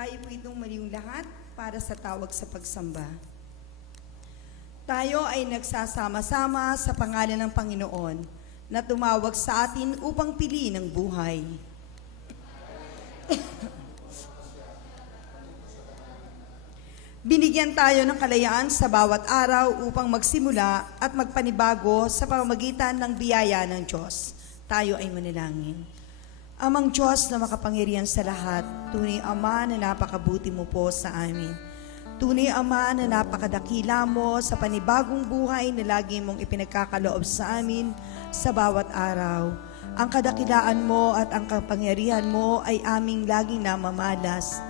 Tayo po itong maliyong lahat para sa tawag sa pagsamba. Tayo ay nagsasama-sama sa pangalan ng Panginoon na tumawag sa atin upang piliin ang buhay. Binigyan tayo ng kalayaan sa bawat araw upang magsimula at magpanibago sa pamamagitan ng biyaya ng Diyos. Tayo ay manalangin. Amang Diyos na makapangyarihan sa lahat, tunay Ama na napakabuti mo po sa amin. Tunay Ama na napakadakila mo sa panibagong buhay na lagi mong ipinagkakaloob sa amin sa bawat araw. Ang kadakilaan mo at ang kapangyarihan mo ay aming laging namamalas.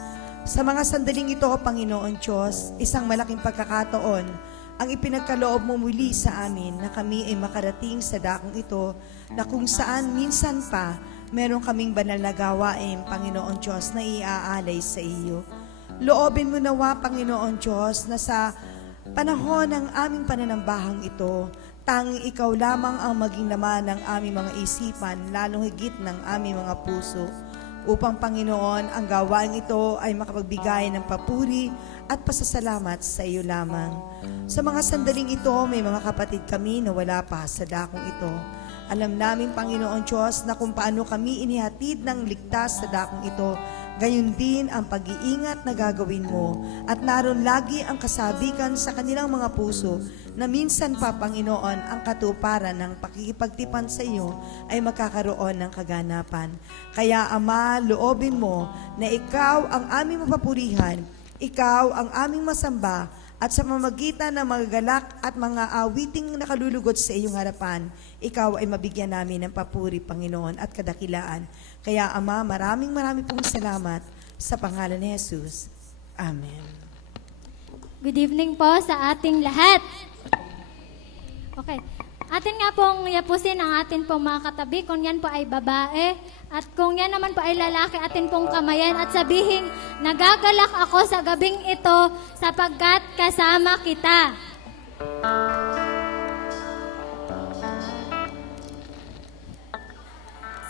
Sa mga sandaling ito, Panginoon Diyos, isang malaking pagkakataon ang ipinagkaloob mo muli sa amin na kami ay makarating sa dakong ito na kung saan minsan pa meron kaming banal na gawain, Panginoon Diyos, na iaalay sa iyo. Loobin mo nawa, Panginoon Diyos, na sa panahon ng aming pananambahang ito, tanging ikaw lamang ang maging laman ng aming mga isipan, lalong higit ng aming mga puso, upang, Panginoon, ang gawain ito ay makapagbigay ng papuri at pasasalamat sa iyo lamang. Sa mga sandaling ito, may mga kapatid kami na wala pa sa dakong ito. Alam namin, Panginoon Diyos, na kung paano kami inihatid ng ligtas sa dakong ito, gayon din ang pag-iingat na gagawin mo. At naroon lagi ang kasabikan sa kanilang mga puso na minsan pa, Panginoon, ang katuparan ng pakikipagtipan sa iyo ay magkakaroon ng kaganapan. Kaya, Ama, loobin mo na ikaw ang aming mapapurihan, ikaw ang aming masamba, at sa mamagitan ng mga galak at mga awiting nakalulugod sa iyong harapan, ikaw ay mabigyan namin ng papuri, Panginoon, at kadakilaan. Kaya, Ama, maraming pong salamat sa pangalan ni Jesus. Amen. Good evening po sa ating lahat. Okay. Atin nga pong yapusin ang atin pong mga katabi. Kung yan po ay babae at kung yan naman po ay lalaki, atin pong kamayan at sabihin, nagagalak ako sa gabing ito sapagkat kasama kita.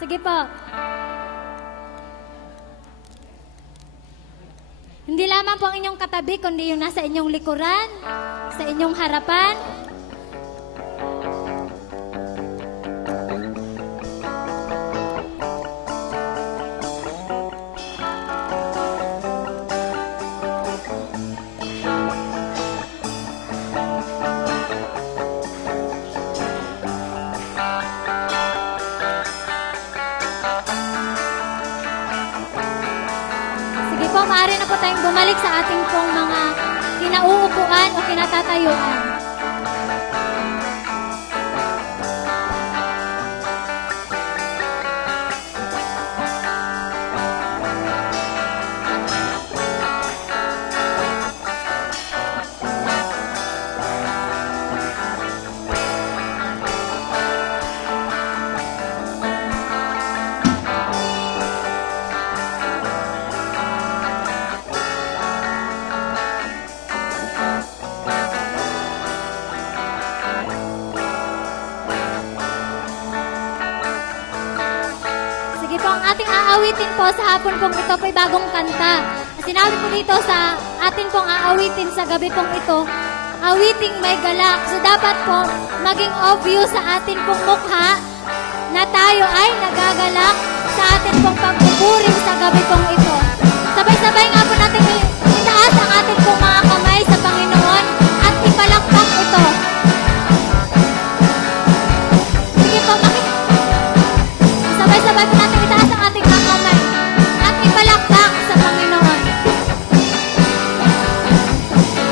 Sige po. Hindi lamang po ang inyong katabi, kundi yung nasa inyong likuran, sa inyong harapan. Maaari na po tayong bumalik sa ating pong mga kinauupuan o kinatatayuan. ating aawitin po sa hapon pong ito po ay bagong kanta. Sinabi po dito sa atin pong aawitin sa gabi pong ito, awiting may galak. So dapat po maging obvious sa atin pong mukha na tayo ay nagagalak sa atin pong pagpupuri sa gabi pong ito. Sabay-sabay nga po natin itaas ang atin pong mga kamay sa Panginoon at ipalakpak ito. Sige po, sabay-sabay po natin itaas ang ating mga kamay at ipalakpak sa Panginoon.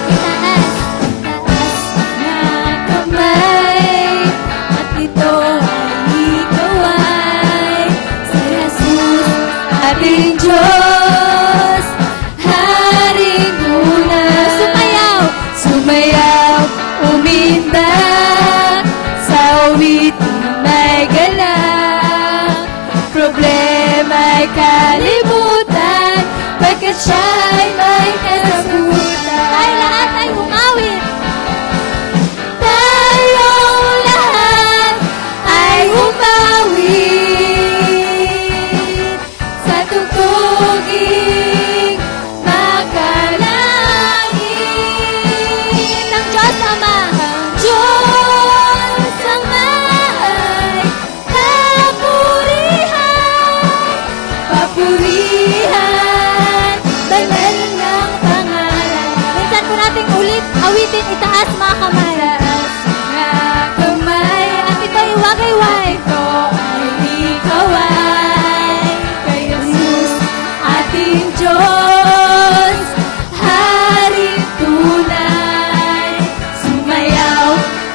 Itaas, itaas na kamay at ito ay ikaw ay si Jesus ating Diyos, Haring una. Sumayaw, sumayaw, umindak sa awiting may galak. Problema'y kalimutan, pagkat siya'y may kasagutan. Tayo lahat ay umawit. Tayong lahat ay umawit sa tugtuging makalangit ng Diyos Ama. Ang Diyos Ama ay papurihan, papurihan, banal ng pangalan. Minsan po nating ulit awitin, itaas mga kamay. Itaas mga kamay at ito'y wagayway. Ito ay ikaw ay kay Jesus ating Diyos, Haring tunay. Sumayaw,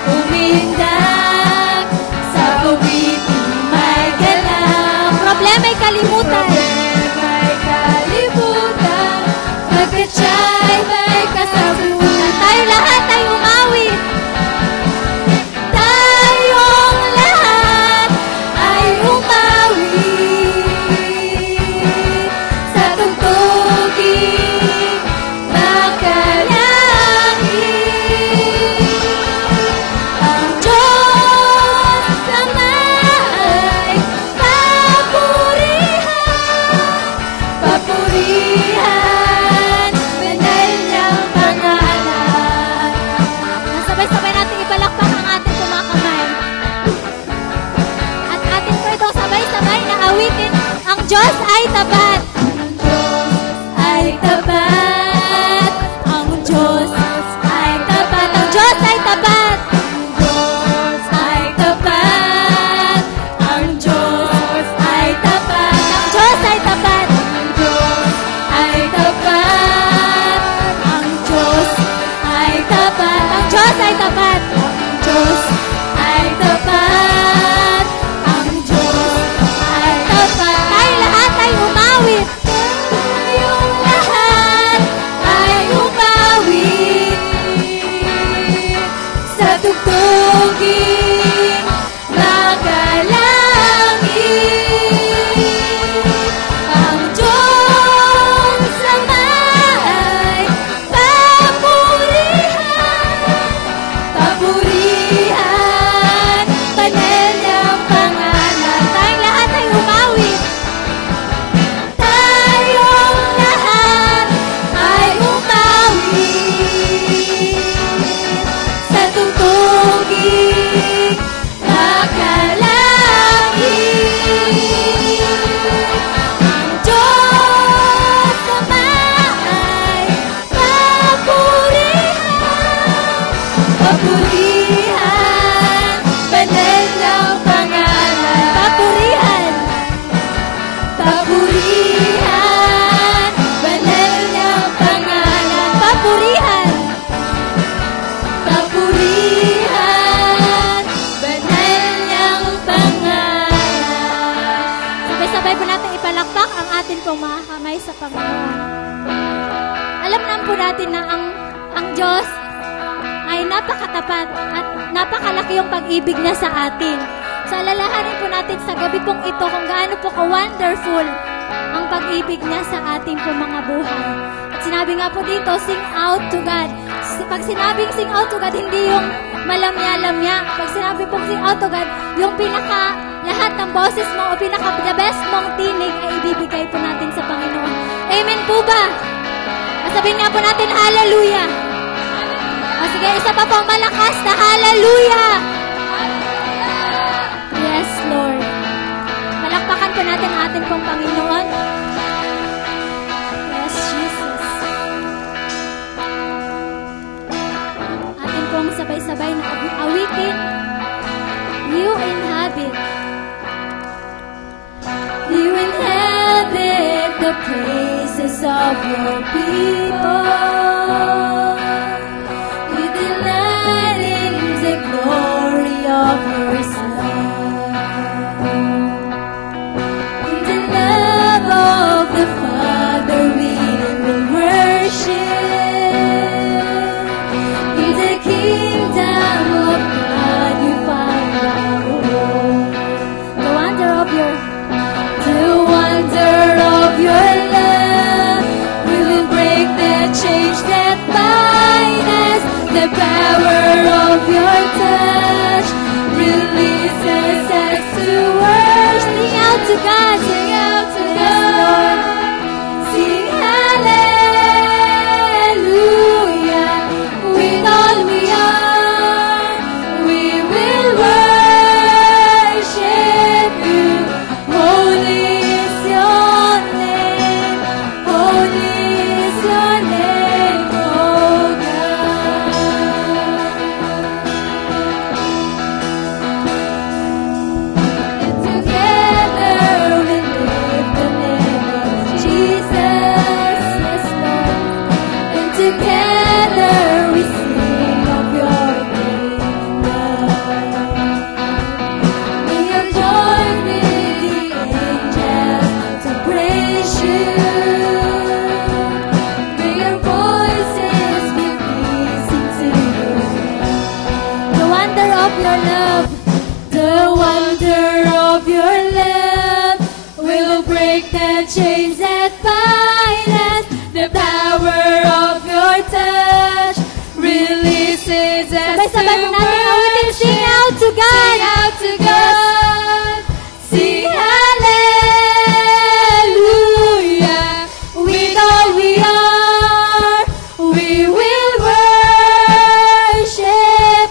umindak sa awiting may galak. Problema'y kalimutan, problema'y kalimutan, pagkat siya'y may kasagutan. Tayo lahat ay umawit. Tayong lahat ay umawit sa tugtuging makalangit. Ang Diyos Ama ay papurihan, papurihan, banal niyang pangalan. Sabay-sabay natin ipalakpak ang ating mga kamay. At atin po itong sabay-sabay na awitin, ang Diyos ay tapat. Ang Diyos ay tapat. Ang Diyos ay tapat. Ang Diyos ay tapat. Ang Diyos ay tapat. Ang Diyos ay tapat. Ang Diyos ay tapat. Ang Diyos ay tapat. Ang Diyos ay tapat. Ang Diyos ay tapat. Ang Diyos ay tapat. Ang Diyos ay tapat. Tayo lahat ay umawit. Tayong lahat ay umawit sa tugtuging makalangit. Ang Diyos Ama ay papurihan, papurihan, banal niyang pangalan. Tayong lahat ay umawit. Tayong lahat ay umawit sa tugtuging makalangit. Ang Diyos Ama ay papurihan, papurihan, banal ng pangalan. Papurihan, papurihan, banal ng pangalan. Papurihan, papurihan, banal ng pangalan. Sabay-sabay po natin ipalakpak ang atin pong mga kamay sa Panginoon. Alam naman po natin na ang Diyos ay napakatapat at napakalaki yung pag-ibig niya sa atin. So alalahanin po natin sa gabi pong ito kung gaano po ka-wonderful ang pag-ibig niya sa ating po mga buhay. At sinabi nga po dito, sing out to God. Pag sinabing sing out to God, hindi yung malamya-lamya. Pag sinabi pong sing out to God, yung pinaka lahat ng boses mo o pinaka-the best mong tinig ay ibibigay po natin sa Panginoon. Amen po ba? Sabihin nga po natin, hallelujah. O sige, isa pa po malakas na hallelujah. Yes, Lord. Palakpakan po natin ang ating pong Panginoon. Yes, Jesus. Ating pong sabay-sabay na awitin. You inhabit the praises of your people. You delight in the glory of your Son. In the love of the Father we will worship. In the kingdom of God you find our home. The wonder of your love, we will break the chains that bind us. The power of your touch releases us to worship. Sing out to God, sing out to God. Sing hallelujah. With all we are, we will worship you. Holy is your name. Holy is your name, oh God. And together we lift the name of Jesus, yes Lord. And together we sing of your kingdom. We have joined with the angels to praise you. May your voices be pleasing to you. The wonder of your love, the wonder of your love will break the chains that bind us. The power of your touch releases us to worship. Sing out to God. Sing out to God. Sing hallelujah. With all we are, we will worship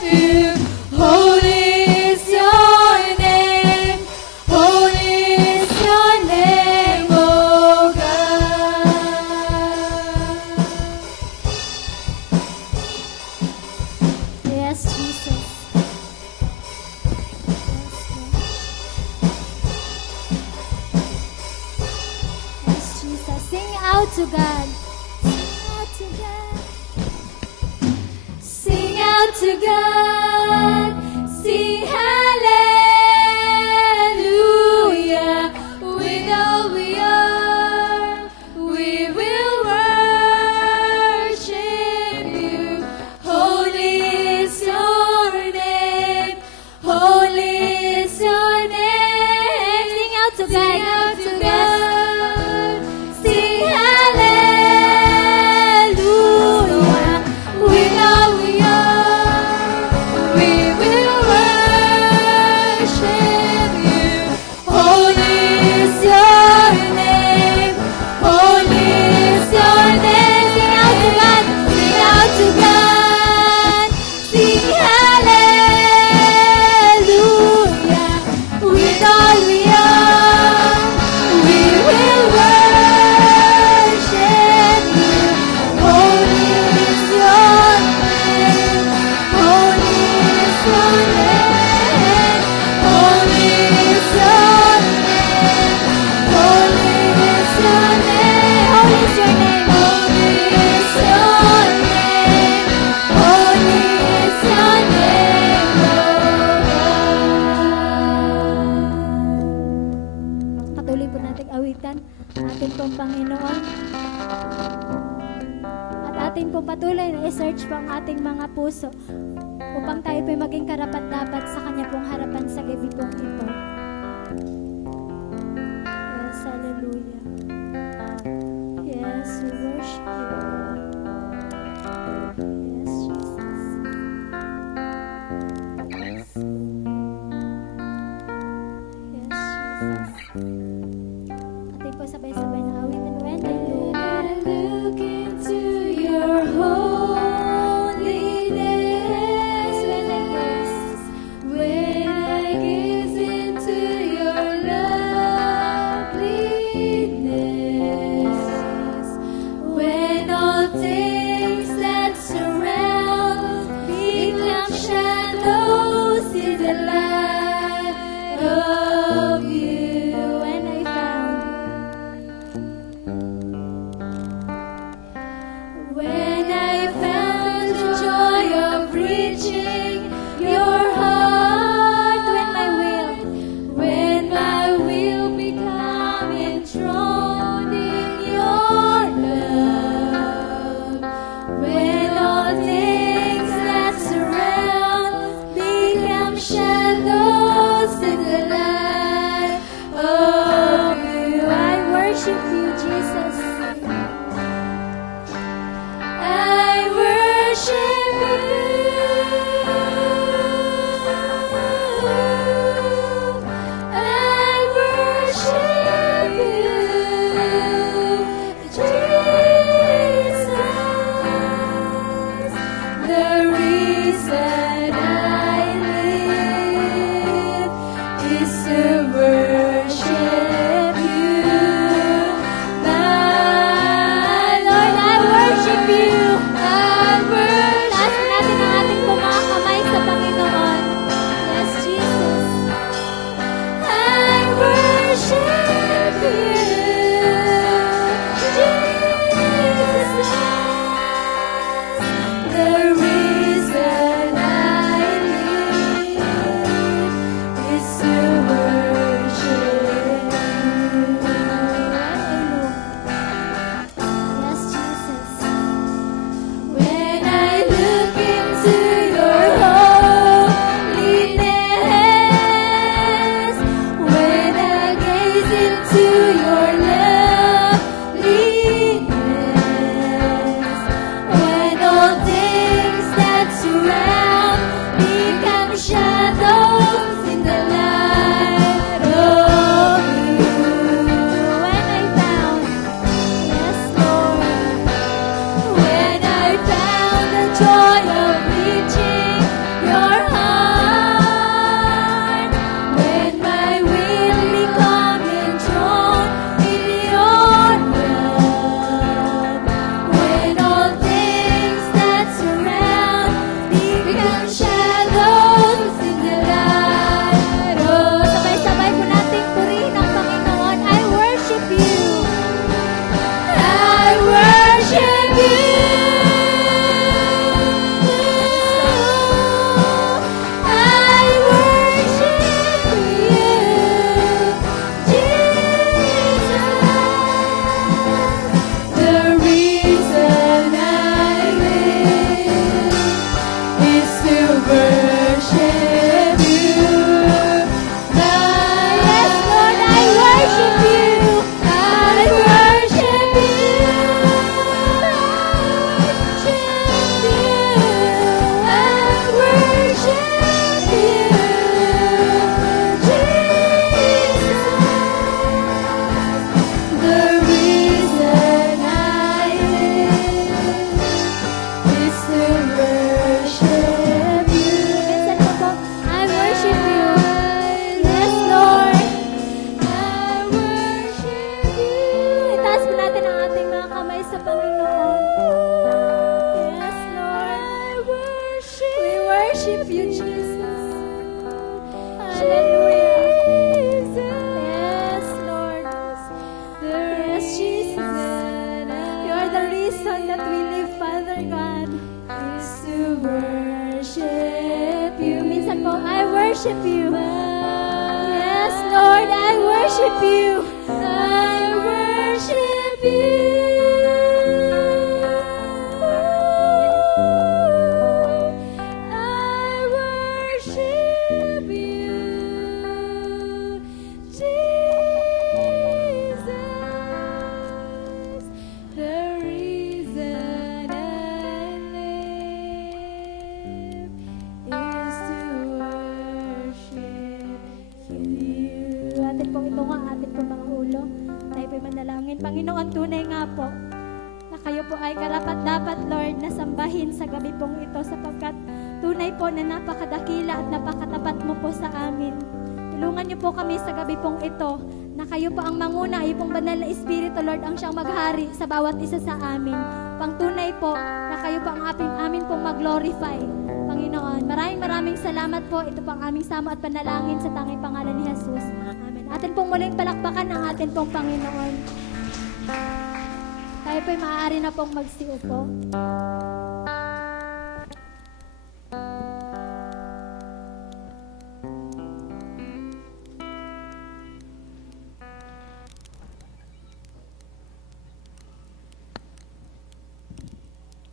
you. Holy is your name. Holy is your name, oh God. Yes, Jesus. Yes, Jesus. Sing out to God. Sing out to God. Sing out to God. Sing hallelujah. With all we are, we will worship you. Holy is your name. Holy is your name. Sing out to God. Sing out to God. Sing hallelujah. With all we are, we will worship you. Holy is your name. Holy is your name. Sing out to God. Sing out to God. Sing hallelujah. With all we are, we will worship you. Holy is your name. Holy is your name. Holy is your name. Holy is your name. Holy is your name. Holy is your name. Holy is your name, Lord. Patuloy po nating awitan atin pong Panginoon. At atin pong patuloy na i-search po ang ating mga puso upang tayo po maging karapat-dapat sa Kanya pong harapan sa gabi pong ito. Yes, hallelujah. Yes, we worship you. Yes, Jesus. Atin po sabay-sabay na awitin. When I look into your holiness, when I gaze into your loveliness, when all things that surround become shadows in the light of you. When I found the joy of reaching your heart, when my will become enthroned in your love, when all things that surround become shadows in the light of you. I worship you, Jesus. I worship you. I worship you, Jesus. The reason I live is to worship you. My Lord, I worship you. Taas natin ang ating mga kamay sa Panginoon. Yes, Jesus. I worship you, Jesus. The reason I live is to worship you. Yes, Jesus. When I look into your holiness, when I gaze into your loveliness, when all things that surround become shadows in the light of you, when I found, yes, Lord, when I found the joy of reaching your heart, when my will become enthroned in your love, when all things that surround become shadows in the light of. Sabay-sabay po nating purihin ang Panginoon. I worship you. I worship you. I worship you, Jesus. The reason I live is to worship you. Yes, Lord, I worship you. I worship you. I worship you, Jesus. The reason I live is to worship you. I worship you. Yes, Lord. I worship you. Itaas po natin ang ating mga kamay sa Panginoon. Yes, Lord. We worship you, Jesus. Hallelujah. Yes, Lord. Yes, Jesus. You're the reason that we live, Father God, is to worship you. Minsan po, I worship you. Yes, Lord, I worship you. I worship you. I worship you, Jesus. The reason I live is to worship you. Atin pong ito nga Panginoon, tunay nga po na kayo po ay karapat-dapat, Lord, na sambahin sa gabi pong ito sapagkat tunay po na napakadakila at napakatapat mo po sa amin. Tulungan niyo po kami sa gabi pong ito na kayo po ang manguna, ay pong banal na Espiritu, Lord, ang siyang maghari sa bawat isa sa amin. Pangtunay po na kayo po ang amin pong mag-glorify. Panginoon, maraming salamat po. Ito po ang aming samo at panalangin sa tanging pangalan ni Jesus. Amen. Atin pong muling palakpakan ang atin pong Panginoon. Tayo po'y maaari na pong magsiupo.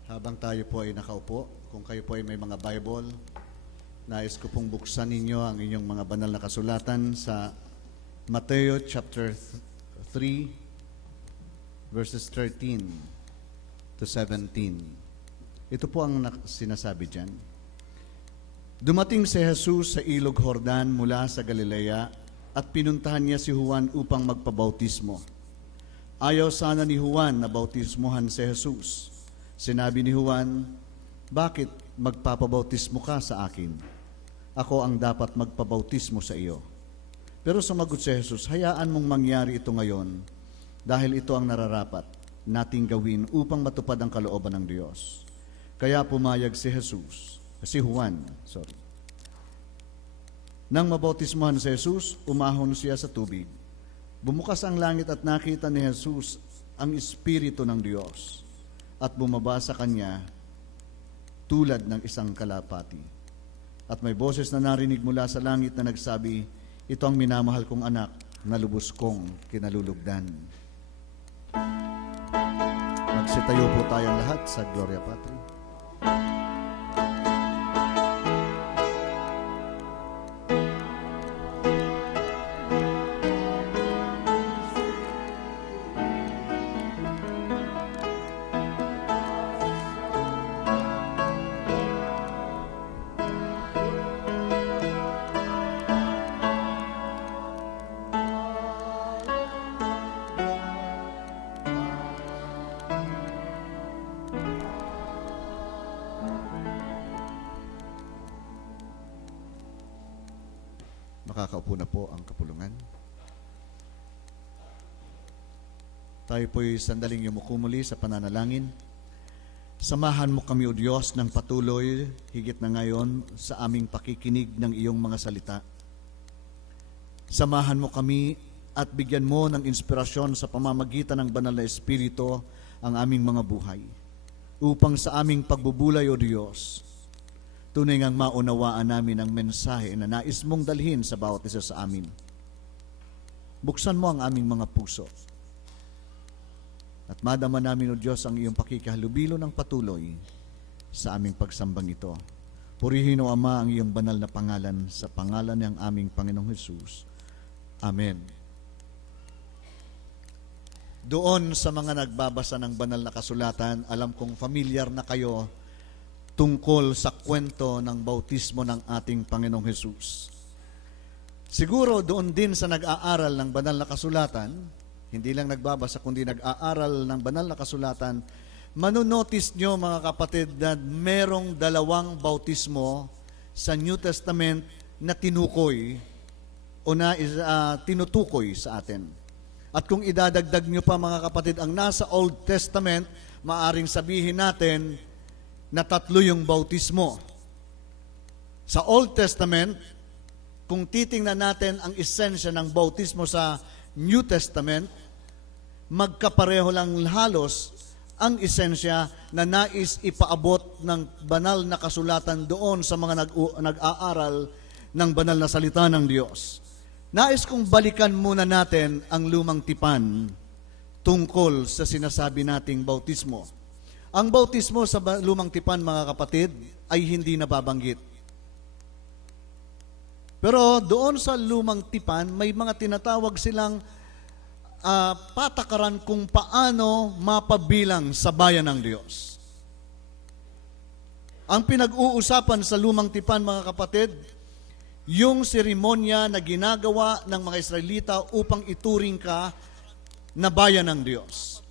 Habang tayo po ay nakaupo, kung kayo po ay may mga Bible, nais ko pong buksan ninyo ang inyong mga banal na kasulatan sa Mateo chapter 3, verses 13 to 17. Ito po ang sinasabi dyan. Dumating si Jesus sa ilog Jordan mula sa Galilea at pinuntahan niya si Juan upang magpabautismo. Ayaw sana ni Juan na bautismohan si Jesus. Sinabi ni Juan, bakit magpapabautismo ka sa akin? Ako ang dapat magpabautismo sa iyo. Pero sumagot si Jesus, hayaan mong mangyari ito ngayon dahil ito ang nararapat nating gawin upang matupad ang kalooban ng Diyos. Kaya pumayag si Juan. Nang mabautismohan si Jesus, umahon siya sa tubig. Bumukas ang langit at nakita ni Jesus ang Espiritu ng Diyos at bumaba sa kanya tulad ng isang kalapati. At may boses na narinig mula sa langit na nagsabi, ito ang minamahal kong anak na lubos kong kinalulugdan. Magsitayo po tayong lahat sa Gloria Patri. Makakaupo na po ang kapulungan. Tayo po'y sandaling yumuko muli sa pananalangin. Samahan mo kami, O Diyos, ng patuloy, higit na ngayon, sa aming pakikinig ng iyong mga salita. Samahan mo kami at bigyan mo ng inspirasyon sa pamamagitan ng banal na Espiritu ang aming mga buhay. Upang sa aming pagbubulay, O Diyos, tunay ngang maunawaan namin ang mensahe na nais mong dalhin sa bawat isa sa amin. Buksan mo ang aming mga puso. At madama namin, O Diyos, ang iyong pakikahalubilo ng patuloy sa aming pagsambang ito. Purihin, O Ama, ang iyong banal na pangalan sa pangalan ng aming Panginoong Hesus. Amen. Doon sa mga nagbabasa ng banal na kasulatan, alam kong familiar na kayo tungkol sa kwento ng bautismo ng ating Panginoong Hesus. Siguro doon din sa nag-aaral ng banal na kasulatan, hindi lang nagbabasa kundi nag-aaral ng banal na kasulatan, manonotice nyo mga kapatid na merong dalawang bautismo sa New Testament na tinukoy o na tinutukoy sa atin. At kung idadagdag nyo pa mga kapatid ang nasa Old Testament, maaring sabihin natin na tatlo yung bautismo. Sa Old Testament, kung titingnan natin ang esensya ng bautismo sa New Testament, magkapareho lang halos ang esensya na nais ipaabot ng banal na kasulatan doon sa mga nag-aaral ng banal na salita ng Diyos. Nais kong balikan muna natin ang lumang tipan tungkol sa sinasabi nating bautismo. Ang bautismo sa lumang tipan, mga kapatid, ay hindi nababanggit. Pero doon sa lumang tipan, may mga tinatawag silang patakaran kung paano mapabilang sa bayan ng Diyos. Ang pinag-uusapan sa lumang tipan, mga kapatid, yung seremonya na ginagawa ng mga Israelita upang ituring ka na bayan ng Diyos.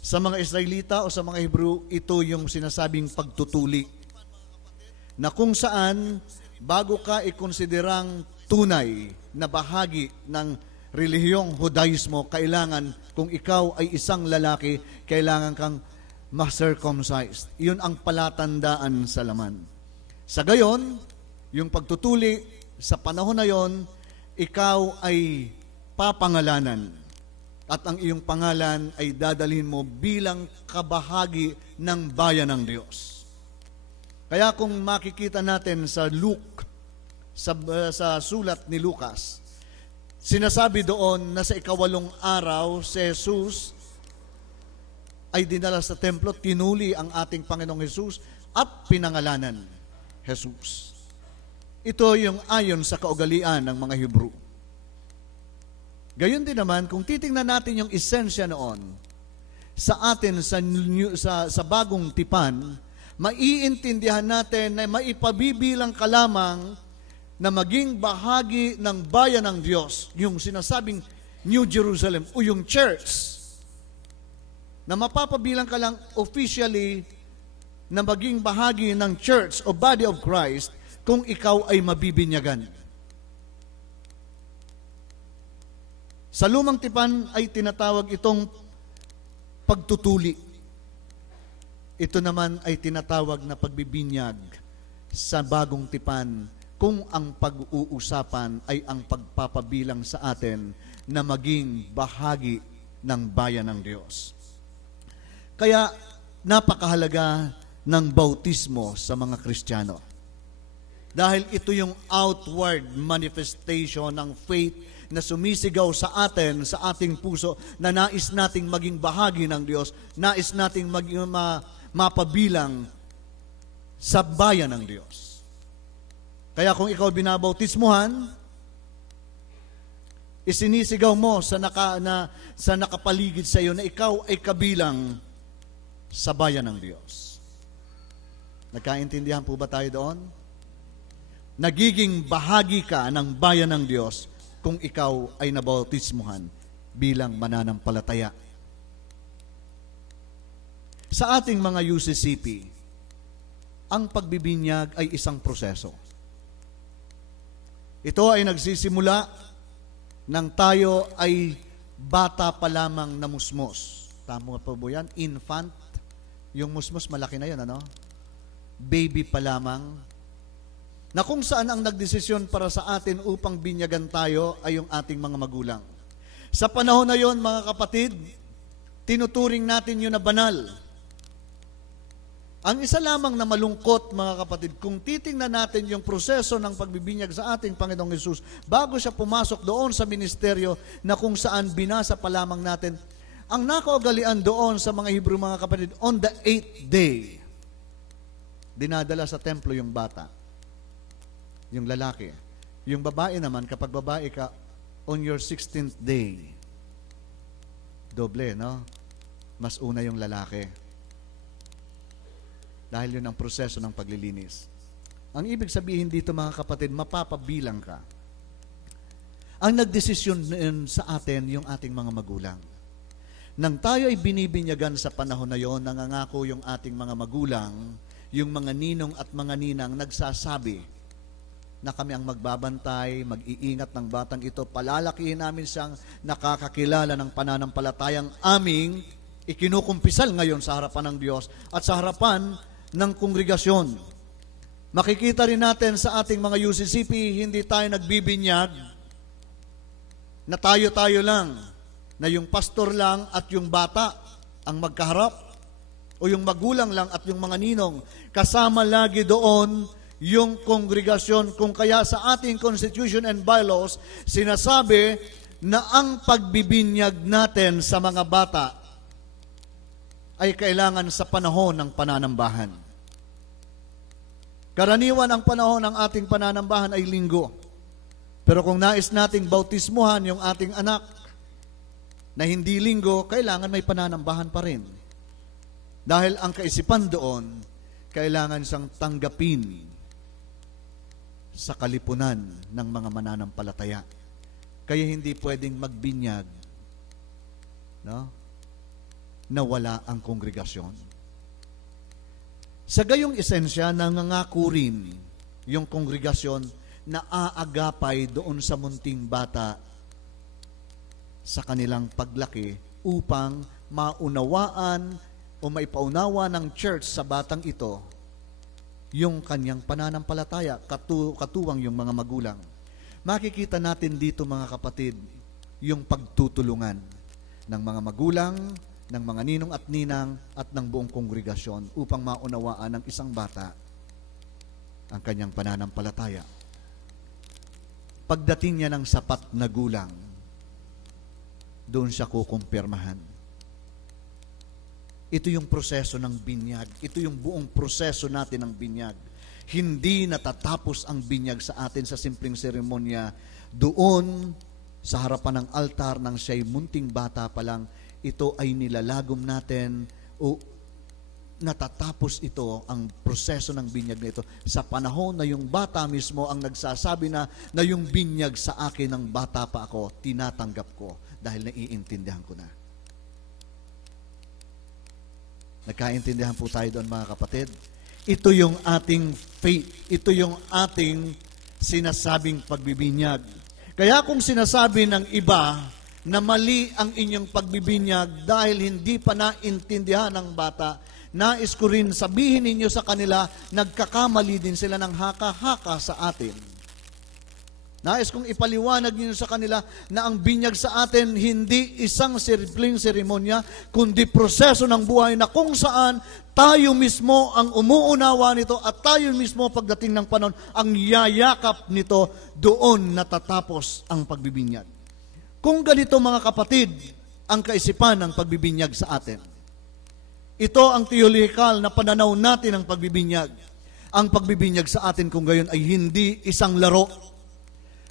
Sa mga Israelita o sa mga Hebrew, ito yung sinasabing pagtutuli, na kung saan bago ka ikonsiderang tunay na bahagi ng relihiyong Hudaismo, kailangan, kung ikaw ay isang lalaki, kailangan kang ma-circumcised. Iyon ang palatandaan sa laman. Sa gayon, yung pagtutuli, sa panahon na yon, ikaw ay papangalanan. At ang iyong pangalan ay dadalhin mo bilang kabahagi ng bayan ng Diyos. Kaya kung makikita natin sa Luke, sa sulat ni Lucas, sinasabi doon na sa ikawalong araw, si Jesus ay dinala sa templo, tinuli ang ating Panginoong Jesus at pinangalanan Jesus. Ito yung ayon sa kaugalian ng mga Hebrew. Gayon din naman, kung titingnan natin yung esensya noon, sa atin, sa bagong tipan, maiintindihan natin na maipabibilang ka lamang na maging bahagi ng bayan ng Diyos, yung sinasabing New Jerusalem o yung church, na mapapabilang ka lang officially na maging bahagi ng church o body of Christ kung ikaw ay mabibinyagan. Sa lumang tipan ay tinatawag itong pagtutuli. Ito naman ay tinatawag na pagbibinyag sa bagong tipan kung ang pag-uusapan ay ang pagpapabilang sa atin na maging bahagi ng bayan ng Diyos. Kaya napakahalaga ng bautismo sa mga Kristiyano. Dahil ito yung outward manifestation ng faith na sumisigaw sa atin, sa ating puso, na nais nating maging bahagi ng Diyos, nais nating mapabilang sa bayan ng Diyos. Kaya kung ikaw binabautismuhan, isinisigaw mo sa nakapaligid sa iyo na ikaw ay kabilang sa bayan ng Diyos. Nagkaintindihan po ba tayo doon? Nagiging bahagi ka ng bayan ng Diyos kung ikaw ay nabautismuhan bilang mananampalataya. Sa ating mga UCCP, ang pagbibinyag ay isang proseso. Ito ay nagsisimula nang tayo ay bata pa lamang na musmos. Tama pa po yan? Infant. Yung musmos, malaki na yun, ano? Baby pa lamang. Na kung saan ang nagdesisyon para sa atin upang binyagan tayo ay yung ating mga magulang. Sa panahon na yon, mga kapatid, tinuturing natin yun na banal. Ang isa lamang na malungkot, mga kapatid, kung titingnan natin yung proseso ng pagbibinyag sa ating Panginoong Hesus, bago siya pumasok doon sa ministeryo na kung saan binasa pa lamang natin, ang nakaugalian doon sa mga Hebrew, mga kapatid, on the 8th day, dinadala sa templo yung bata. Yung lalaki. Yung babae naman, kapag babae ka, on your 16th day, doble, no? Mas una yung lalaki. Dahil yun ang proseso ng paglilinis. Ang ibig sabihin dito, mga kapatid, mapapabilang ka. Ang nagdesisyon sa atin, yung ating mga magulang. Nang tayo ay binibinyagan sa panahon na yon, nangangako yung ating mga magulang, yung mga ninong at mga ninang nagsasabi na kami ang magbabantay, mag-iingat ng batang ito, palalakihin namin siyang nakakakilala ng pananampalatayang aming ikinukumpisal ngayon sa harapan ng Diyos at sa harapan ng kongregasyon. Makikita rin natin sa ating mga UCCP, hindi tayo nagbibinyag na tayo-tayo lang, na yung pastor lang at yung bata ang magkaharap, o yung magulang lang at yung mga ninong. Kasama lagi doon yung kongregasyon, kung kaya sa ating Constitution and Bylaws, sinasabi na ang pagbibinyag natin sa mga bata ay kailangan sa panahon ng pananambahan. Karaniwan ang panahon ng ating pananambahan ay linggo. Pero kung nais nating bautismuhan yung ating anak na hindi linggo, kailangan may pananambahan pa rin. Dahil ang kaisipan doon, kailangan siyang tanggapin sa kalipunan ng mga mananampalataya. Kaya hindi pwedeng magbinyag no? Nawala ang kongregasyon. Sa gayong esensya, nangangako rin yung kongregasyon na aagapay doon sa munting bata sa kanilang paglaki upang maunawaan o maipaunawa ng church sa batang ito yung kanyang pananampalataya, katuwang yung mga magulang. Makikita natin dito, mga kapatid, yung pagtutulungan ng mga magulang, ng mga ninong at ninang at ng buong kongregasyon upang maunawaan ng isang bata ang kanyang pananampalataya. Pagdating niya ng sapat na gulang, doon siya kukumpirmahan. Ito yung proseso ng binyag. Ito yung buong proseso natin ng binyag. Hindi natatapos ang binyag sa atin sa simpleng seremonya. Doon, sa harapan ng altar ng siya'y munting bata pa lang, ito ay nilalagom natin o natatapos ito, ang proseso ng binyag na ito, sa panahon na yung bata mismo ang nagsasabi na yung binyag sa akin ng bata pa ako, tinatanggap ko dahil naiintindihan ko na. Nagkaintindihan po tayo doon, mga kapatid. Ito yung ating faith. Ito yung ating sinasabing pagbibinyag. Kaya kung sinasabi ng iba na mali ang inyong pagbibinyag dahil hindi pa naintindihan ng bata, nais ko rin sabihin ninyo sa kanila, nagkakamali din sila ng haka-haka sa atin. Nais kong ipaliwanag ninyo sa kanila na ang binyag sa atin hindi isang simpleng seremonya, kundi proseso ng buhay na kung saan tayo mismo ang umuunawa nito at tayo mismo pagdating ng panahon ang yayakap nito, doon natatapos ang pagbibinyag. Kung ganito, mga kapatid, ang kaisipan ng pagbibinyag sa atin. Ito ang theological na pananaw natin ng pagbibinyag. Ang pagbibinyag sa atin kung gayon ay hindi isang laro,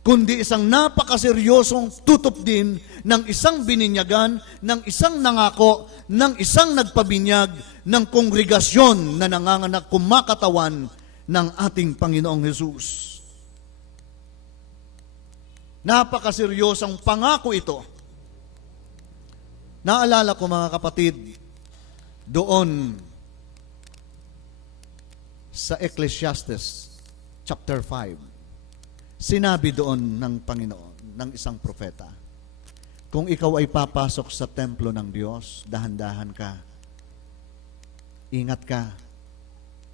kundi isang napakaseryosong tutup din ng isang bininyagan, ng isang nangako, ng isang nagpabinyag, ng kongregasyon na nanganganak kumakatawan ng ating Panginoong Hesus. Napakaseryosong pangako ito. Naalala ko, mga kapatid, doon sa Ecclesiastes chapter 5, sinabi doon ng Panginoon, ng isang propeta, kung ikaw ay papasok sa templo ng Diyos, dahan-dahan ka. Ingat ka.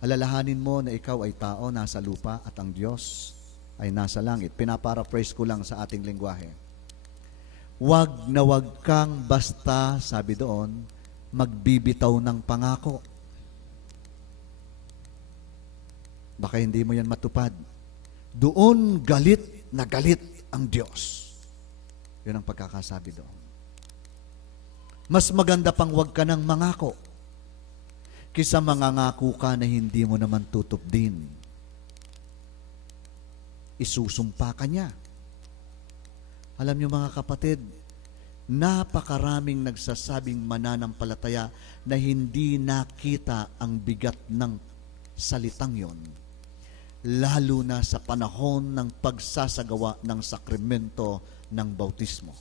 Alalahanin mo na ikaw ay tao, nasa lupa, at ang Diyos ay nasa langit. Pinaparaphrase ko lang sa ating lingwahe. Wag na wag kang basta, sabi doon, magbibitaw ng pangako. Baka hindi mo yan matupad. Doon galit na galit ang Diyos. Yun ang pagkakasabi doon. Mas maganda pang wag ka ng mangako kisa mangangako ka na hindi mo naman tutupdin. Isusumpa ka niya. Alam niyo, mga kapatid, napakaraming nagsasabing mananampalataya na hindi nakita ang bigat ng salitang yon, lalo na sa panahon ng pagsasagawa ng sakramento ng bautismo.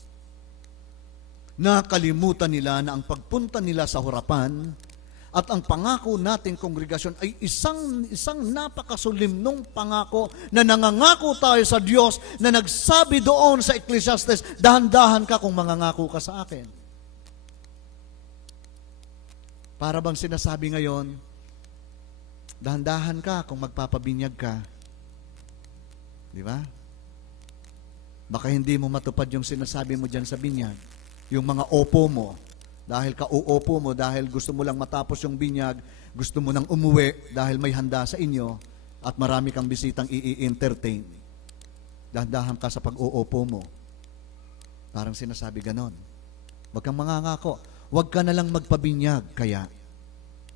Nakalimutan nila na ang pagpunta nila sa harapan at ang pangako nating kongregasyon ay isang napakasulimnong pangako na nangangako tayo sa Diyos na nagsabi doon sa Ecclesiastes, dahan-dahan ka kung mangangako ka sa akin. Para bang sinasabi ngayon, dahan-dahan ka kung magpapabinyag ka. Di ba? Baka hindi mo matupad yung sinasabi mo dyan sa binyag. Yung mga opo mo, dahil ka-uupo mo, dahil gusto mo lang matapos yung binyag, gusto mo nang umuwi dahil may handa sa inyo at marami kang bisitang i-entertain. Dahan-dahan ka sa pag-uupo mo. Parang sinasabi ganon. Huwag kang mangangako. Huwag ka na lang magpabinyag kaya.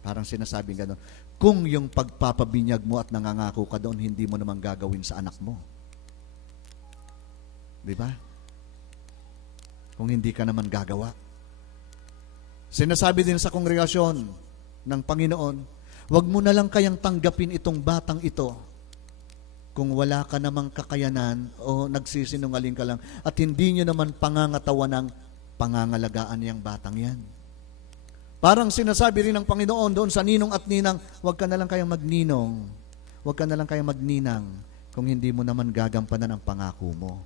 Parang sinasabi ganon. Kung yung pagpapabinyag mo at nangangako ka doon, hindi mo naman gagawin sa anak mo. Di ba? Kung hindi ka naman gagawa. Sinasabi din sa kongregasyon ng Panginoon, huwag mo na lang kayang tanggapin itong batang ito kung wala ka namang kakayanan o nagsisinungaling ka lang at hindi nyo naman pangangatawan ng pangangalagaan niyang batang yan. Parang sinasabi rin ng Panginoon doon sa ninong at ninang, huwag ka na lang kayang magninong, huwag ka na lang kayang magninang kung hindi mo naman gagampanan ang pangako mo.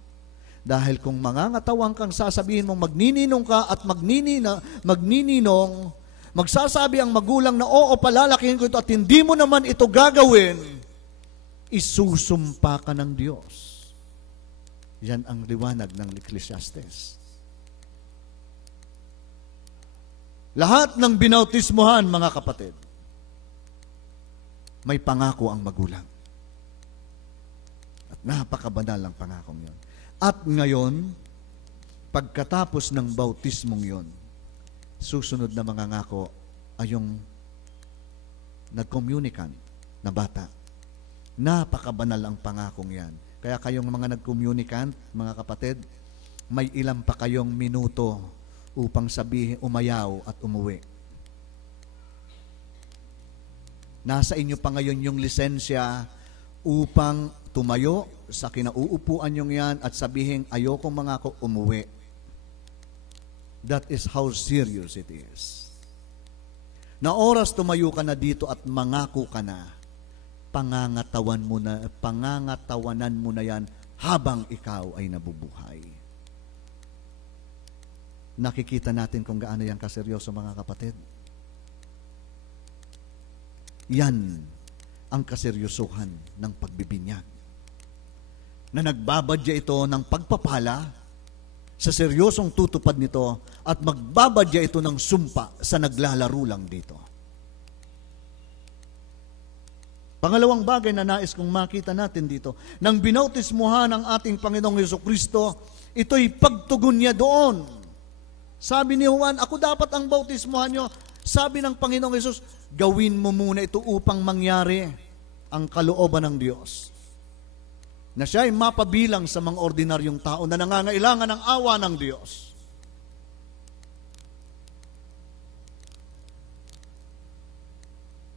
Dahil kung mangangatawang kang sasabihin mong magnininong ka at magnininong, magsasabi ang magulang na oo, palalakihin ko ito at hindi mo naman ito gagawin, isusumpa ka ng Diyos. Yan ang liwanag ng Ecclesiastes. Lahat ng binautismuhan, mga kapatid, may pangako ang magulang. At napakabanal ang pangakong yon. At ngayon, pagkatapos ng bautismong yon, susunod na mga ngako ay yung nag-communicant na bata. Napakabanal ang pangakong yan. Kaya kayong mga nag-communicant, mga kapatid, may ilan pa kayong minuto upang sabihin, umayaw at umuwi. Nasa inyo pa ngayon yung lisensya upang tumayo sa kinauupuan yung yan at sabihin, ayokong mangako, umuwi. That is how serious it is. Na oras tumayo ka na dito at mangako ka na, pangangatawanan mo na yan habang ikaw ay nabubuhay. Nakikita natin kung gaano yan kaseryoso, mga kapatid. Yan ang kaseryosohan ng pagbibinyag. Na nagbabadya ito ng pagpapala sa seryosong tutupad nito at magbabadya ito ng sumpa sa naglalaro lang dito. Pangalawang bagay na nais kong makita natin dito, nang binautismuhan ng ating Panginoong Jesucristo, ito'y pagtugon niya doon. Sabi ni Juan, ako dapat ang bautismuhan nyo. Sabi ng Panginoong Jesus, gawin mo muna ito upang mangyari ang kalooban ng Diyos. Na siya ay mapabilang sa mga ordinaryong tao na nangangailangan ng awa ng Diyos.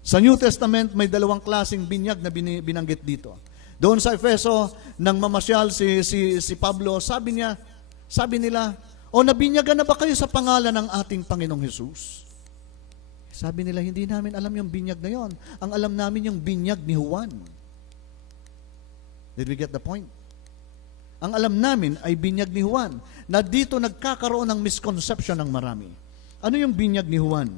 Sa New Testament, may dalawang klaseng binyag na binanggit dito. Doon sa Efeso, nang mamasyal si Pablo, sabi nila, o nabinyagan na ba kayo sa pangalan ng ating Panginoong Jesus? Sabi nila, hindi namin alam yung binyag na yon. Ang alam namin yung binyag ni Juan. Did we get the point? Ang alam namin ay binyag ni Juan, na dito nagkakaroon ng misconception ng marami. Ano yung binyag ni Juan?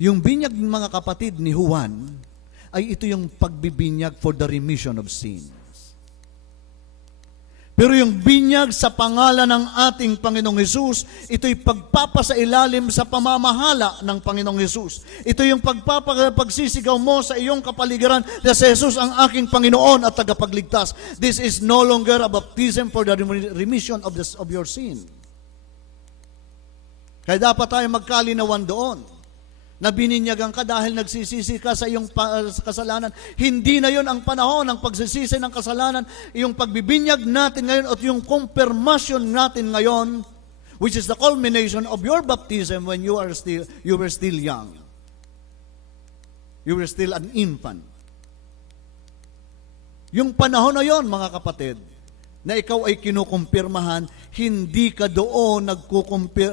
Yung binyag ng mga kapatid ni Juan ay ito yung pagbibinyag for the remission of sin. Pero yung binyag sa pangalan ng ating Panginoong Hesus, ito'y pagpapasailalim sa pamamahala ng Panginoong Hesus. Ito yung pagsisigaw mo sa iyong kapaligiran na si Jesus ang aking Panginoon at tagapagligtas. This is no longer a baptism for the remission of your sin. Kaya dapat tayo magkalinawan doon na bininyagan ka dahil nagsisisi ka sa iyong kasalanan. Hindi na yon ang panahon ng pagsisisi ng kasalanan. Yung pagbibinyag natin ngayon at yung confirmation natin ngayon, which is the culmination of your baptism when you were still young. You were still an infant. Yung panahon na yon, mga kapatid, na ikaw ay kinukumpirmahan, hindi ka doon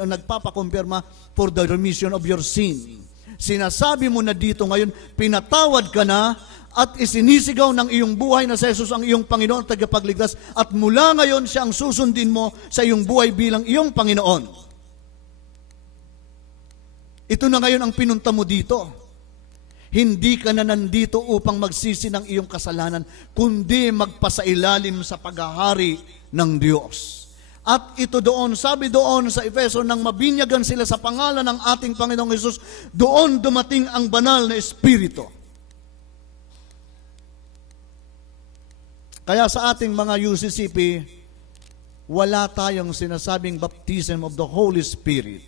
nagpapakumpirma for the remission of your sin. Sinasabi mo na dito ngayon, pinatawad ka na at isinisigaw ng iyong buhay na si Jesus ang iyong Panginoon at tagapagligtas at mula ngayon siya ang susundin mo sa iyong buhay bilang iyong Panginoon. Ito na ngayon ang pinunta mo dito. Hindi ka na nandito upang magsisi ng iyong kasalanan, kundi magpasailalim sa paghahari ng Diyos. At ito doon, sabi doon sa Efeso, nang mabinyagan sila sa pangalan ng ating Panginoong Hesus, doon dumating ang banal na Espiritu. Kaya sa ating mga UCCP, wala tayong sinasabing baptism of the Holy Spirit,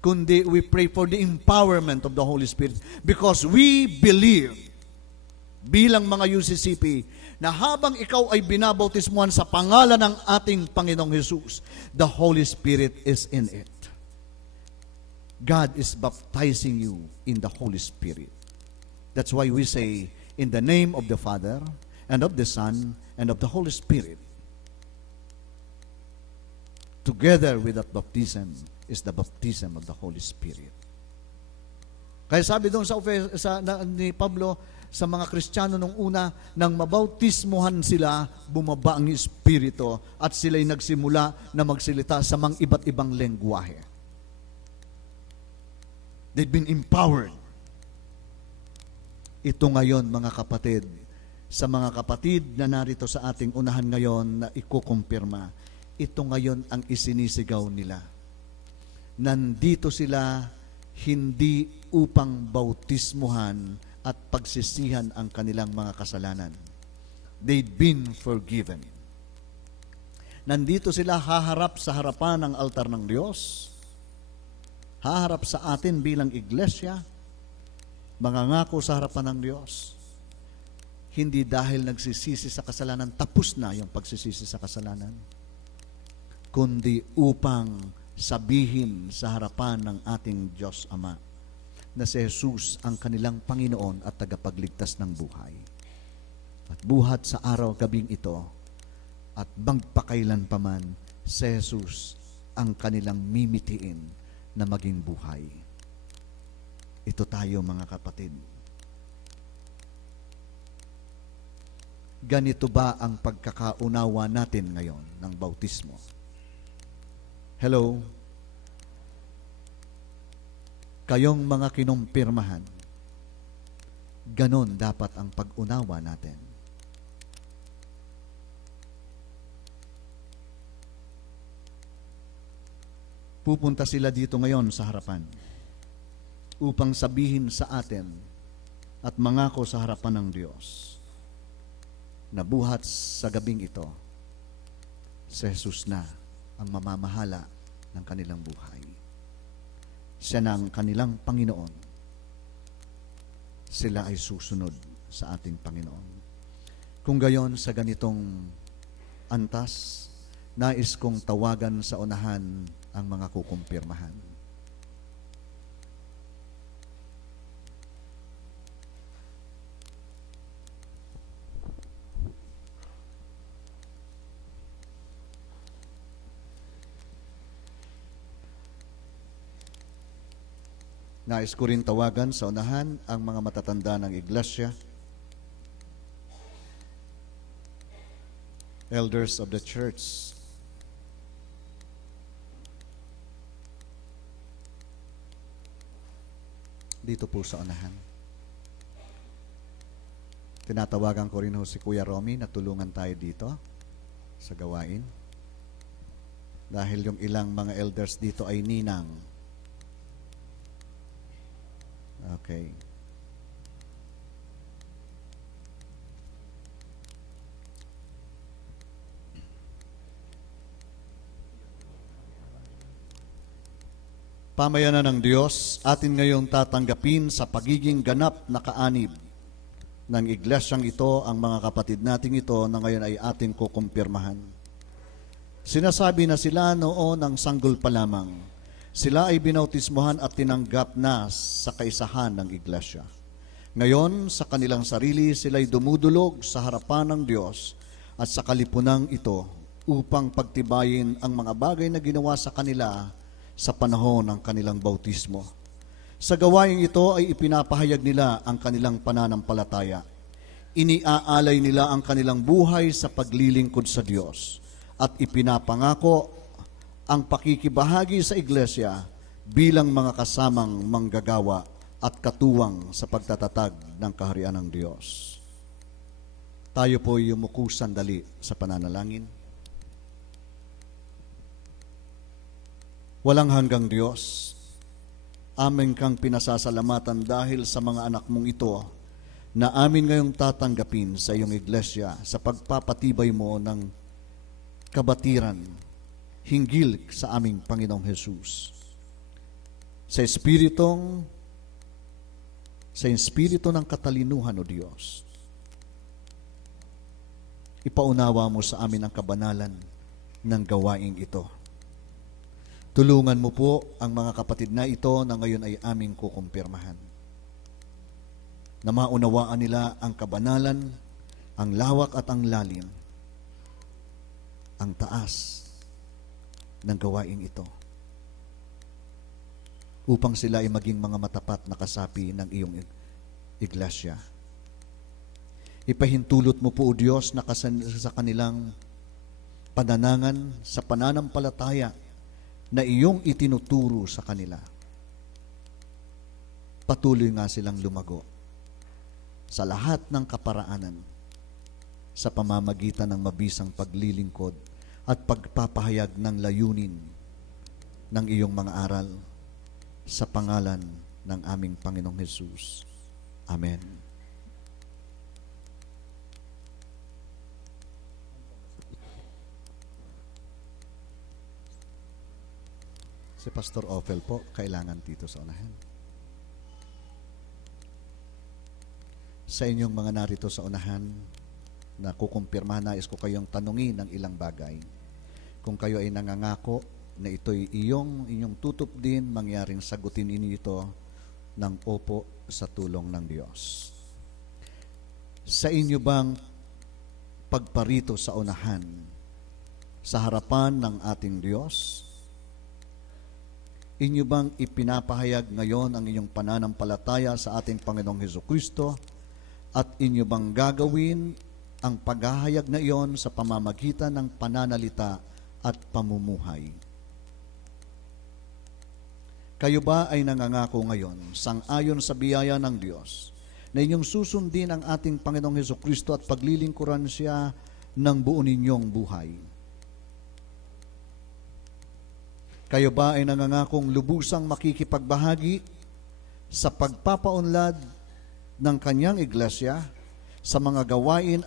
kundi we pray for the empowerment of the Holy Spirit because we believe bilang mga UCCP na habang ikaw ay binabautismuhan sa pangalan ng ating Panginoong Hesus, the Holy Spirit is in it. God is baptizing you in the Holy Spirit. That's why we say, in the name of the Father, and of the Son, and of the Holy Spirit. To together with that baptism is the baptism of the Holy Spirit. Kaya sabi doon ni Pablo, sa mga Kristiyano nung una, nang mabautismuhan sila, bumaba ang Espiritu at sila'y nagsimula na magsilita sa mga iba't ibang lengguwahe. They've been empowered. Ito ngayon, mga kapatid, sa mga kapatid na narito sa ating unahan ngayon na ikukumpirma, ito ngayon ang isinisigaw nila. Nandito sila hindi upang bautismuhan at pagsisihan ang kanilang mga kasalanan. They've been forgiven. Nandito sila haharap sa harapan ng altar ng Diyos, haharap sa atin bilang iglesia, mangangako sa harapan ng Diyos. Hindi dahil nagsisisi sa kasalanan, tapos na yung pagsisisi sa kasalanan, kundi upang sabihin sa harapan ng ating Diyos Ama na si Jesus ang kanilang Panginoon at tagapagligtas ng buhay. At buhat sa araw-gabing ito, at magpakailan paman, si Jesus ang kanilang mimitiin na maging buhay. Ito tayo, mga kapatid. Ganito ba ang pagkakaunawa natin ngayon ng bautismo? Hello? Kayong mga kinumpirmahan, ganon dapat ang pag-unawa natin. Pupunta sila dito ngayon sa harapan upang sabihin sa atin at mangako sa harapan ng Diyos na buhat sa gabing ito, si Jesus na ang mamamahala ng kanilang buhay. Siya na ang kanilang Panginoon. Sila ay susunod sa ating Panginoon. Kung gayon, sa ganitong antas, nais kong tawagan sa unahan ang mga kukumpirmahan. Nais ko rin tawagan sa unahan ang mga matatanda ng iglesia, elders of the church, dito po sa unahan. Tinatawagan ko rin ho si Kuya Romy na tulungan tayo dito sa gawain. Dahil yung ilang mga elders dito ay ninang. Okay. Pamayanan ng Diyos, atin ngayong tatanggapin sa pagiging ganap na kaanib ng iglesyang ito ang mga kapatid nating ito na ngayon ay ating kukumpirmahan. Sinasabi na sila noon ang sanggol pa lamang. Sila ay binautismuhan at tinanggap na sa kaisahan ng iglesia. Ngayon, sa kanilang sarili, sila ay dumudulog sa harapan ng Diyos at sa kalipunang ito upang pagtibayin ang mga bagay na ginawa sa kanila sa panahon ng kanilang bautismo. Sa gawain ito ay ipinapahayag nila ang kanilang pananampalataya. Iniaalay nila ang kanilang buhay sa paglilingkod sa Diyos at ipinapangako ang pakikibahagi sa iglesia bilang mga kasamang manggagawa at katuwang sa pagtatatag ng kaharian ng Diyos. Tayo po yumuko sandali sa pananalangin. Walang hanggang Diyos, amin kang pinasasalamatan dahil sa mga anak mong ito na amin ngayong tatanggapin sa iyong iglesia sa pagpapatibay mo ng kabatiran hinggil sa aming Panginoong Jesus. Sa Espiritu ng katalinuhan, O Diyos, ipaunawa mo sa amin ang kabanalan ng gawaing ito. Tulungan mo po ang mga kapatid na ito na ngayon ay aming kukumpirmahan. Na maunawaan nila ang kabanalan, ang lawak at ang lalim, ang taas ng gawaing ito upang sila ay maging mga matapat na kasapi ng iyong iglesia. Ipahintulot mo po, O Diyos, na sa kanilang pananangan, sa pananampalataya na iyong itinuturo sa kanila. Patuloy nga silang lumago sa lahat ng kaparaanan sa pamamagitan ng mabisang paglilingkod at pagpapahayag ng layunin ng iyong mga aral sa pangalan ng aming Panginoong Hesus. Amen. Si Pastor Ophel po, kailangan dito sa unahan. Sa inyong mga narito sa unahan, na kukumpirmahan, nais ko kayong tanungin ng ilang bagay. Kung kayo ay nangangako na ito'y inyong tutup din, mangyaring sagutin ninyo ito ng opo sa tulong ng Diyos. Sa inyo bang pagparito sa unahan, sa harapan ng ating Diyos, inyo bang ipinapahayag ngayon ang inyong pananampalataya sa ating Panginoong Hesukristo at inyo bang gagawin ang paghahayag na iyon sa pamamagitan ng pananalita at pamumuhay? Kayo ba ay nangangako ngayon, sang-ayon sa biyaya ng Diyos, na inyong susundin ang ating Panginoong Hesukristo at paglilingkuran siya ng buo ninyong buhay? Kayo ba ay nangangakong lubusang makikipagbahagi sa pagpapaunlad ng kanyang iglesia sa mga gawain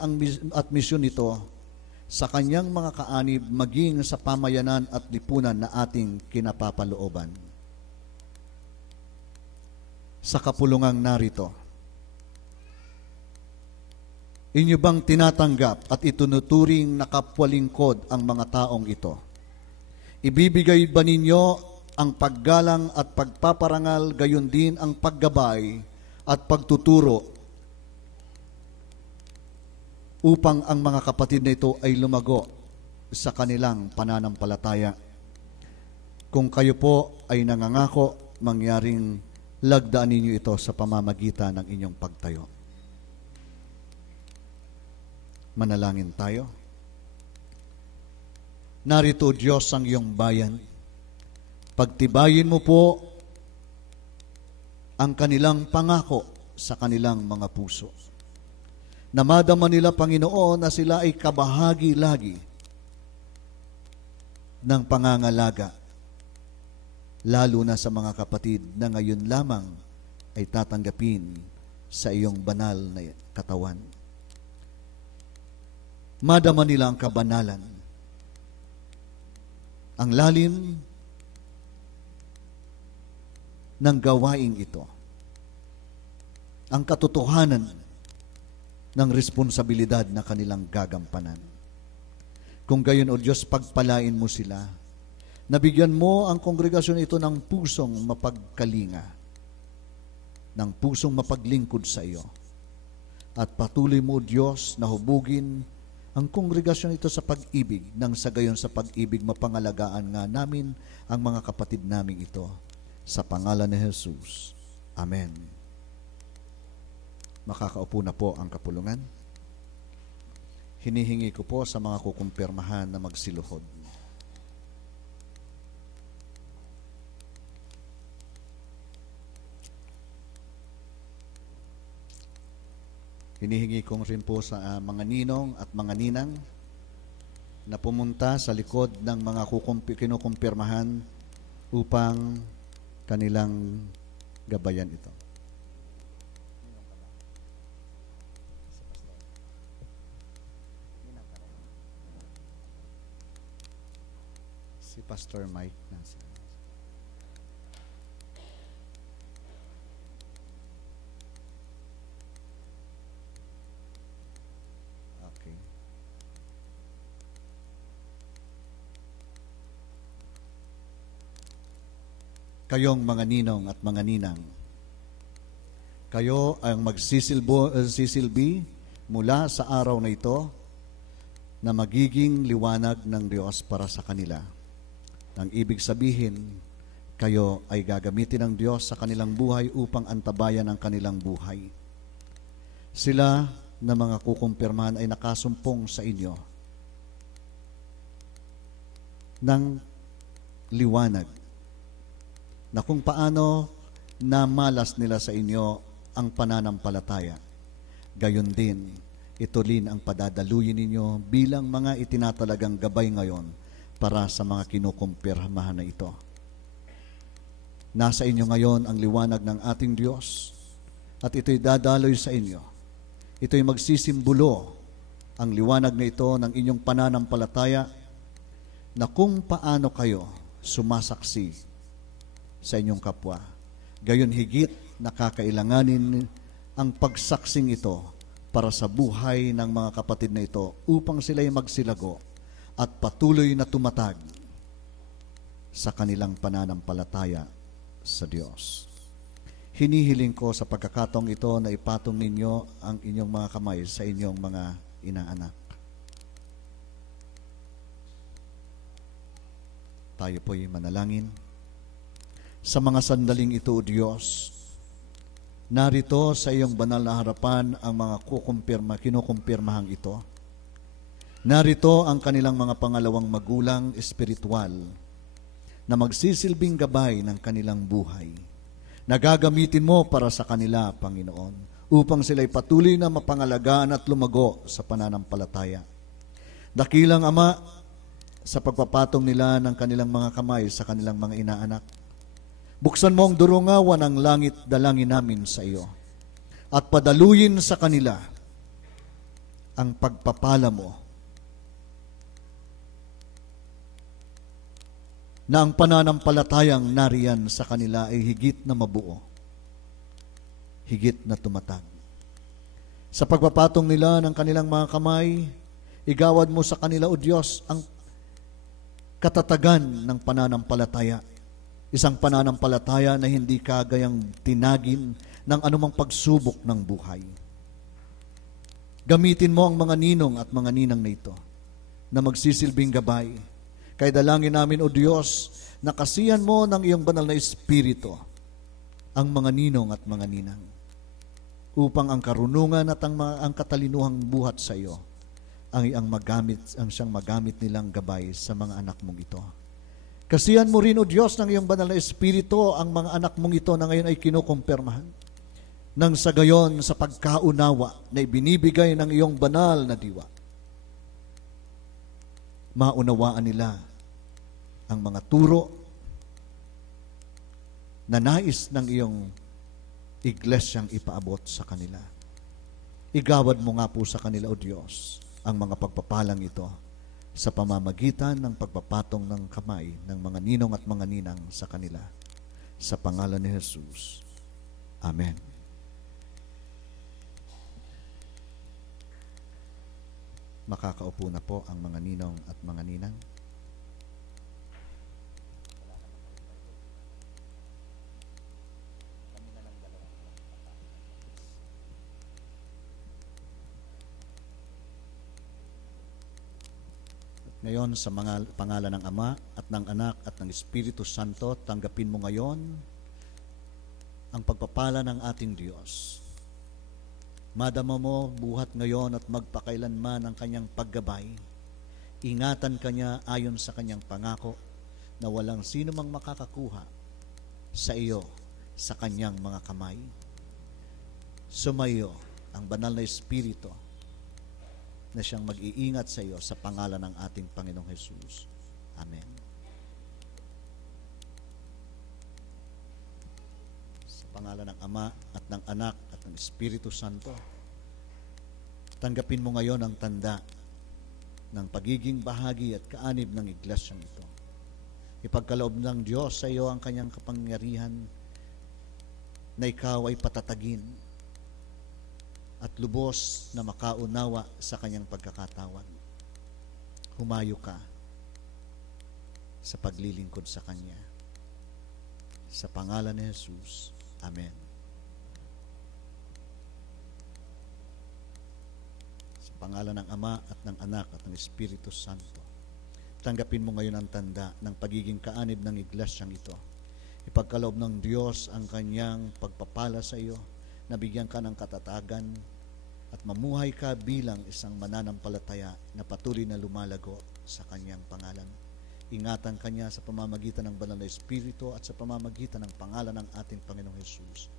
at misyon nito sa kanyang mga kaanib maging sa pamayanan at lipunan na ating kinapapalooban? Sa kapulungang narito, inyo bang tinatanggap at itunuturing na kapwalingkod ang mga taong ito? Ibibigay ba ninyo ang paggalang at pagpaparangal, gayon din ang paggabay at pagtuturo upang ang mga kapatid na ito ay lumago sa kanilang pananampalataya? Kung kayo po ay nangangako, mangyaring lagdaan ninyo ito sa pamamagitan ng inyong pagtayo. Manalangin tayo. Narito, Diyos, ang iyong bayan. Pagtibayin mo po ang kanilang pangako sa kanilang mga puso. Na madama nila, Panginoon, na sila ay kabahagi lagi ng pangangalaga, lalo na sa mga kapatid na ngayon lamang ay tatanggapin sa iyong banal na katawan. Madama nila ang kabanalan, ang lalim ng gawaing ito, ang katotohanan ng responsibilidad na kanilang gagampanan. Kung gayon, O Diyos, pagpalain mo sila, nabigyan mo ang kongregasyon ito ng pusong mapagkalinga, ng pusong mapaglingkod sa iyo, at patuloy mo, O Diyos, na hubugin ang kongregasyon ito sa pag-ibig, nang sa gayon sa pag-ibig mapangalagaan nga namin ang mga kapatid naming ito. Sa pangalan ni Jesus. Amen. Makakaupo na po ang kapulungan. Hinihingi ko po sa mga kukumpirmahan na magsiluhod. Hinihingi ko rin po sa mga ninong at mga ninang na pumunta sa likod ng mga kinukumpirmahan upang kanilang gabayan ito. Si Pastor Mike nasa. Okay. Kayong mga ninong at mga ninang, kayo ang magsisilbi mula sa araw na ito na magiging liwanag ng Diyos para sa kanila. Nang ibig sabihin, kayo ay gagamitin ng Diyos sa kanilang buhay upang antabayan ang kanilang buhay. Sila na mga kukumpirmahan ay nakasumpong sa inyo ng liwanag na kung paano namalas nila sa inyo ang pananampalataya. Gayon din, ito rin ang padadaluyin ninyo bilang mga itinatalagang gabay ngayon para sa mga kinukumpirmahan na ito. Nasa inyo ngayon ang liwanag ng ating Diyos at ito'y dadaloy sa inyo. Ito'y magsisimbolo ang liwanag na ito ng inyong pananampalataya na kung paano kayo sumasaksi sa inyong kapwa. Gayon higit nakakailanganin ang pagsaksing ito para sa buhay ng mga kapatid na ito upang sila'y magsilago at patuloy na tumatag sa kanilang pananampalataya sa Diyos. Hinihiling ko sa pagkakataong ito na ipatong ninyo ang inyong mga kamay sa inyong mga inaanak. Tayo po'y manalangin. Sa mga sandaling ito, O Diyos, narito sa iyong banal na harapan ang mga kinukumpirmahang ito. Narito ang kanilang mga pangalawang magulang espiritual na magsisilbing gabay ng kanilang buhay. Nagagamitin mo para sa kanila, Panginoon, upang sila'y patuloy na mapangalagaan at lumago sa pananampalataya. Dakilang Ama, sa pagpapatong nila ng kanilang mga kamay sa kanilang mga inaanak, buksan mo ang durungawan ng langit, dalangin namin sa iyo, at padaluyin sa kanila ang pagpapala mo, na ang pananampalatayang nariyan sa kanila ay higit na mabuo, higit na tumatag. Sa pagpapatong nila ng kanilang mga kamay, igawad mo sa kanila, O Diyos, ang katatagan ng pananampalataya. Isang pananampalataya na hindi kagayang tinagin ng anumang pagsubok ng buhay. Gamitin mo ang mga ninong at mga ninang na ito na magsisilbing gabay. Kaya dalangin namin, O Diyos, na kasihan mo ng iyong banal na Espiritu ang mga ninong at mga ninang upang ang karunungan at ang katalinuhang buhat sa iyo ang siyang magamit nilang gabay sa mga anak mong ito. Kasihan mo rin, O Diyos, ng iyong banal na Espiritu ang mga anak mong ito na ngayon ay kinukumpirmahan nang sa gayon sa pagkaunawa na ibinibigay ng iyong banal na diwa. Maunawaan nila ang mga turo na nais ng iyong iglesyang ipaabot sa kanila. Igawad mo nga po sa kanila, O Diyos, ang mga pagpapalang ito sa pamamagitan ng pagpapatong ng kamay ng mga ninong at mga ninang sa kanila. Sa pangalan ni Jesus. Amen. Makakaupo na po ang mga ninong at mga ninang. Ngayon, sa mga pangalan ng Ama at ng Anak at ng Espiritu Santo, tanggapin mo ngayon ang pagpapala ng ating Diyos. Madama mo buhat ngayon at magpakailanman ang kanyang paggabay. Ingatan kanya ayon sa kanyang pangako na walang sino mang makakakuha sa iyo sa kanyang mga kamay. Sumayo ang banal na Espiritu na siyang mag-iingat sa iyo sa pangalan ng ating Panginoong Jesus. Amen. Sa pangalan ng Ama at ng Anak at ng Espiritu Santo, tanggapin mo ngayon ang tanda ng pagiging bahagi at kaanib ng iglesyang ito. Ipagkaloob ng Diyos sa iyo ang kanyang kapangyarihan na ikaw ay patatagin at lubos na makaunawa sa kanyang pagkakatawan. Humayo ka sa paglilingkod sa Kanya. Sa pangalan ni Jesus. Amen. Sa pangalan ng Ama at ng Anak at ng Espiritu Santo. Tanggapin mo ngayon ang tanda ng pagiging kaanib ng iglesyang ito. Ipagkaloob ng Diyos ang kanyang pagpapala sa iyo, nabigyan ka ng katatagan at mamuhay ka bilang isang mananampalataya na patuloy na lumalago sa kanyang pangalan. Ingatan kanya sa pamamagitan ng Banal na Espiritu at sa pamamagitan ng pangalan ng ating Panginoong Hesus.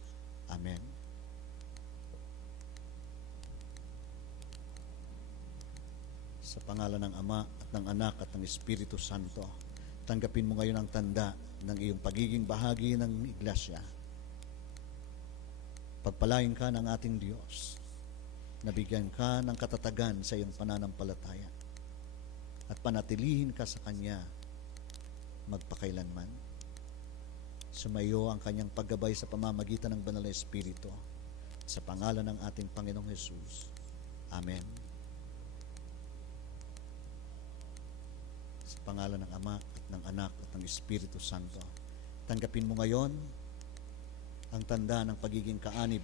Amen. Sa pangalan ng Ama at ng Anak at ng Espiritu Santo, tanggapin mo ngayon ang tanda ng iyong pagiging bahagi ng iglesia. Pagpalain ka ng ating Diyos, nabigyan ka ng katatagan sa iyong pananampalataya, at panatilihin ka sa Kanya magpakailanman. Sumayo ang Kanyang paggabay sa pamamagitan ng Banal na Espiritu, sa pangalan ng ating Panginoong Hesus. Amen. Sa pangalan ng Ama at ng Anak at ng Espiritu Santo, tanggapin mo ngayon ang tanda ng pagiging kaanib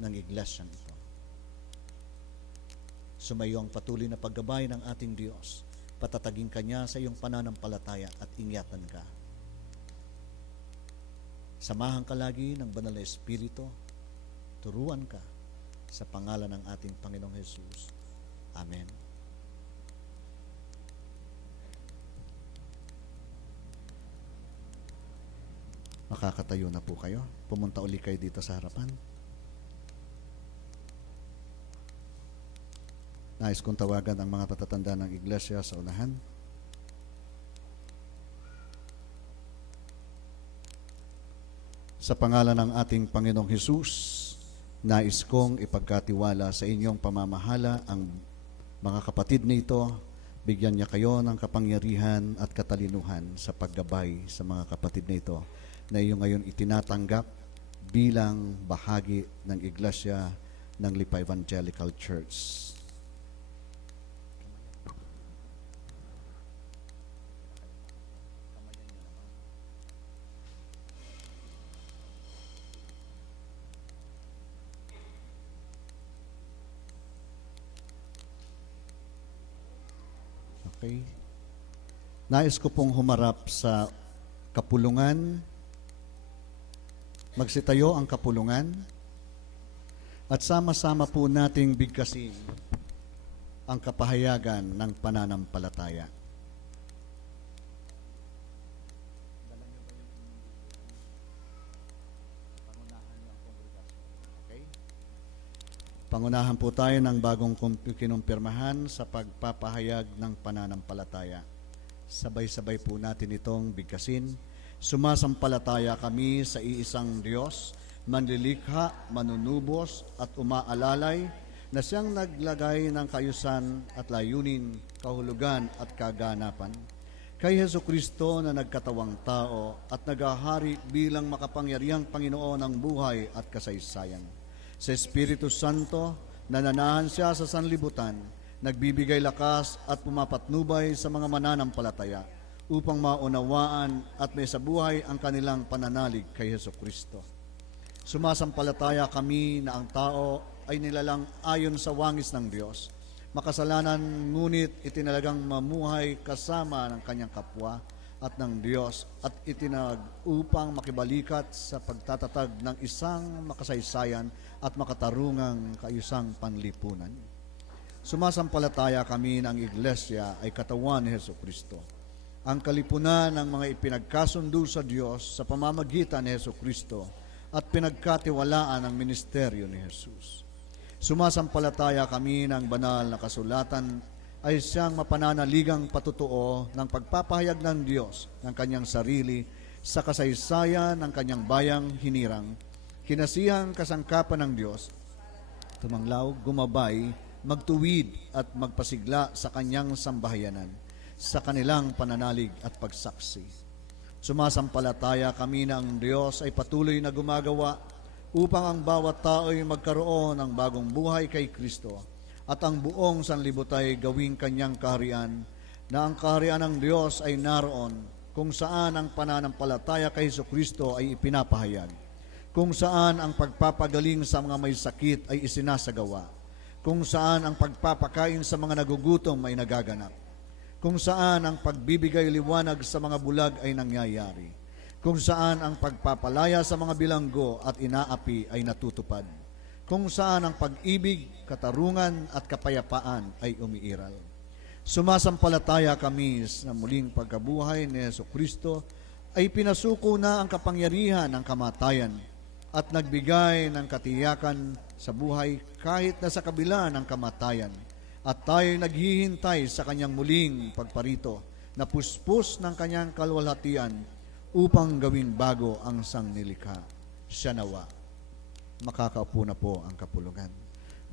ng iglesyang ito. Sumayo ang patuloy na paggabay ng ating Diyos. Patatagin ka niya sa iyong pananampalataya at ingatan ka. Samahan ka lagi ng Banal na Espiritu. Turuan ka sa pangalan ng ating Panginoong Hesus. Amen. Makakatayo na po kayo. Pumunta uli kayo dito sa harapan. Nais kong tawagan ang mga patatanda ng iglesia sa unahan. Sa pangalan ng ating Panginoong Hesus, nais kong ipagkatiwala sa inyong pamamahala ang mga kapatid nito. Bigyan niya kayo ng kapangyarihan at katalinuhan sa paggabay sa mga kapatid nito na iyong ngayon itinatanggap bilang bahagi ng iglesia ng Lipa Evangelical Church. Okay. Nais ko pong humarap sa kapulungan. Magsitayo ang kapulungan at sama-sama po nating bigkasin ang kapahayagan ng pananampalataya. Pangunahan po tayo ng bagong kinumpirmahan sa pagpapahayag ng pananampalataya. Sabay-sabay po natin itong bigkasin. Sumasampalataya kami sa iisang Diyos, manlilikha, manunubos at umaalalay, na siyang naglagay ng kaayusan at layunin, kahulugan at kaganapan. Kay Jesucristo na nagkatawang tao at naghahari bilang makapangyarihang Panginoon ng buhay at kasaysayan. Sa Espiritu Santo, nananahan siya sa sanlibutan, nagbibigay lakas at pumapatnubay sa mga mananampalataya upang maunawaan at may sa buhay ang kanilang pananalig kay Jesucristo. Sumasampalataya kami na ang tao ay nilalang ayon sa wangis ng Diyos, makasalanan ngunit itinalagang mamuhay kasama ng kanyang kapwa at ng Diyos at itinag upang makibalikat sa pagtatatag ng isang makasaysayan at makatarungang kaayusang panlipunan. Sumasampalataya kami ng Iglesia ay katawan ni Jesucristo, ang kalipunan ng mga ipinagkasundo sa Diyos sa pamamagitan ni Jesucristo at pinagkatiwalaan ng ministeryo ni Jesus. Sumasampalataya kami ng banal na kasulatan ay siyang mapananaligang patutuo ng pagpapahayag ng Diyos ng kanyang sarili sa kasaysayan ng kanyang bayang hinirang, kinasihang kasangkapan ng Diyos, tumanglaw, gumabay, magtuwid at magpasigla sa kanyang sambahayanan, sa kanilang pananalig at pagsaksi. Sumasampalataya kami na ang Diyos ay patuloy na gumagawa upang ang bawat tao ay magkaroon ng bagong buhay kay Kristo at ang buong sanlibutan ay gawing kanyang kaharian, na ang kaharian ng Diyos ay naroon kung saan ang pananampalataya kay Jesucristo ay ipinapahayag, kung saan ang pagpapagaling sa mga may sakit ay isinasagawa, kung saan ang pagpapakain sa mga nagugutom ay nagaganap, kung saan ang pagbibigay liwanag sa mga bulag ay nangyayari, kung saan ang pagpapalaya sa mga bilanggo at inaapi ay natutupad, kung saan ang pag-ibig, katarungan at kapayapaan ay umiiral. Sumasampalataya kami sa muling pagkabuhay ni Jesucristo ay pinasuko na ang kapangyarihan ng kamatayan at nagbigay ng katiyakan sa buhay kahit na sa kabila ng kamatayan. At tayo naghihintay sa kanyang muling pagparito na puspos ng kanyang kalwalhatian upang gawing bago ang sangnilikha. Siya nawa. Makakaupo na po ang kapulugan.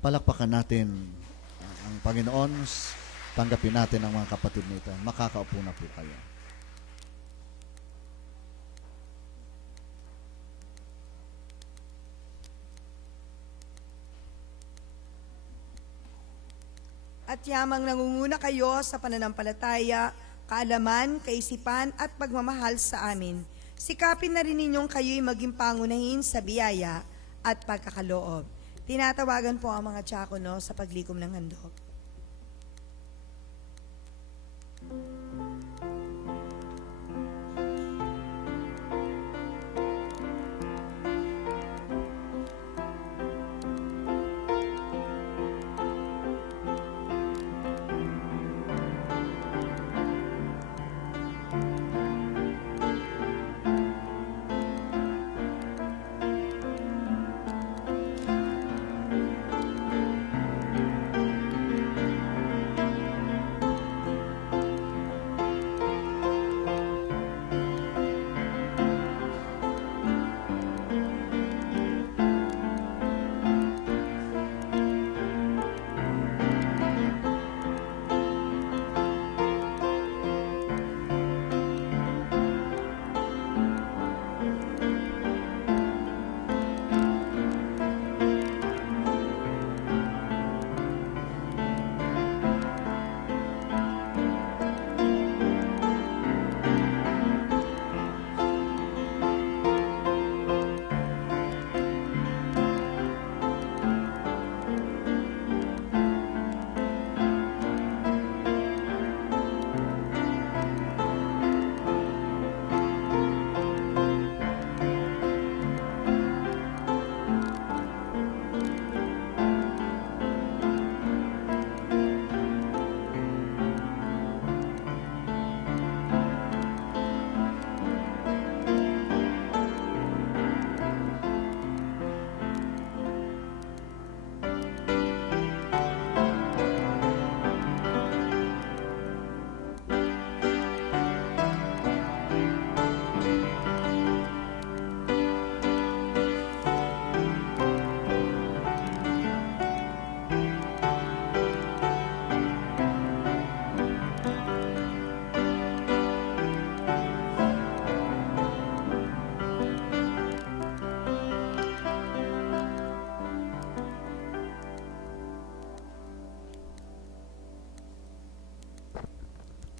Palakpakan natin ang Panginoon. Tanggapin natin ang mga kapatid nito. Makakaupo na po kayo. At yamang nangunguna kayo sa pananampalataya, kaalaman, kaisipan at pagmamahal sa amin. Sikapin na rin ninyong kayo'y maging pangunahin sa biyaya at pagkakaloob. Tinatawagan po ang mga diakono sa paglikom ng handog.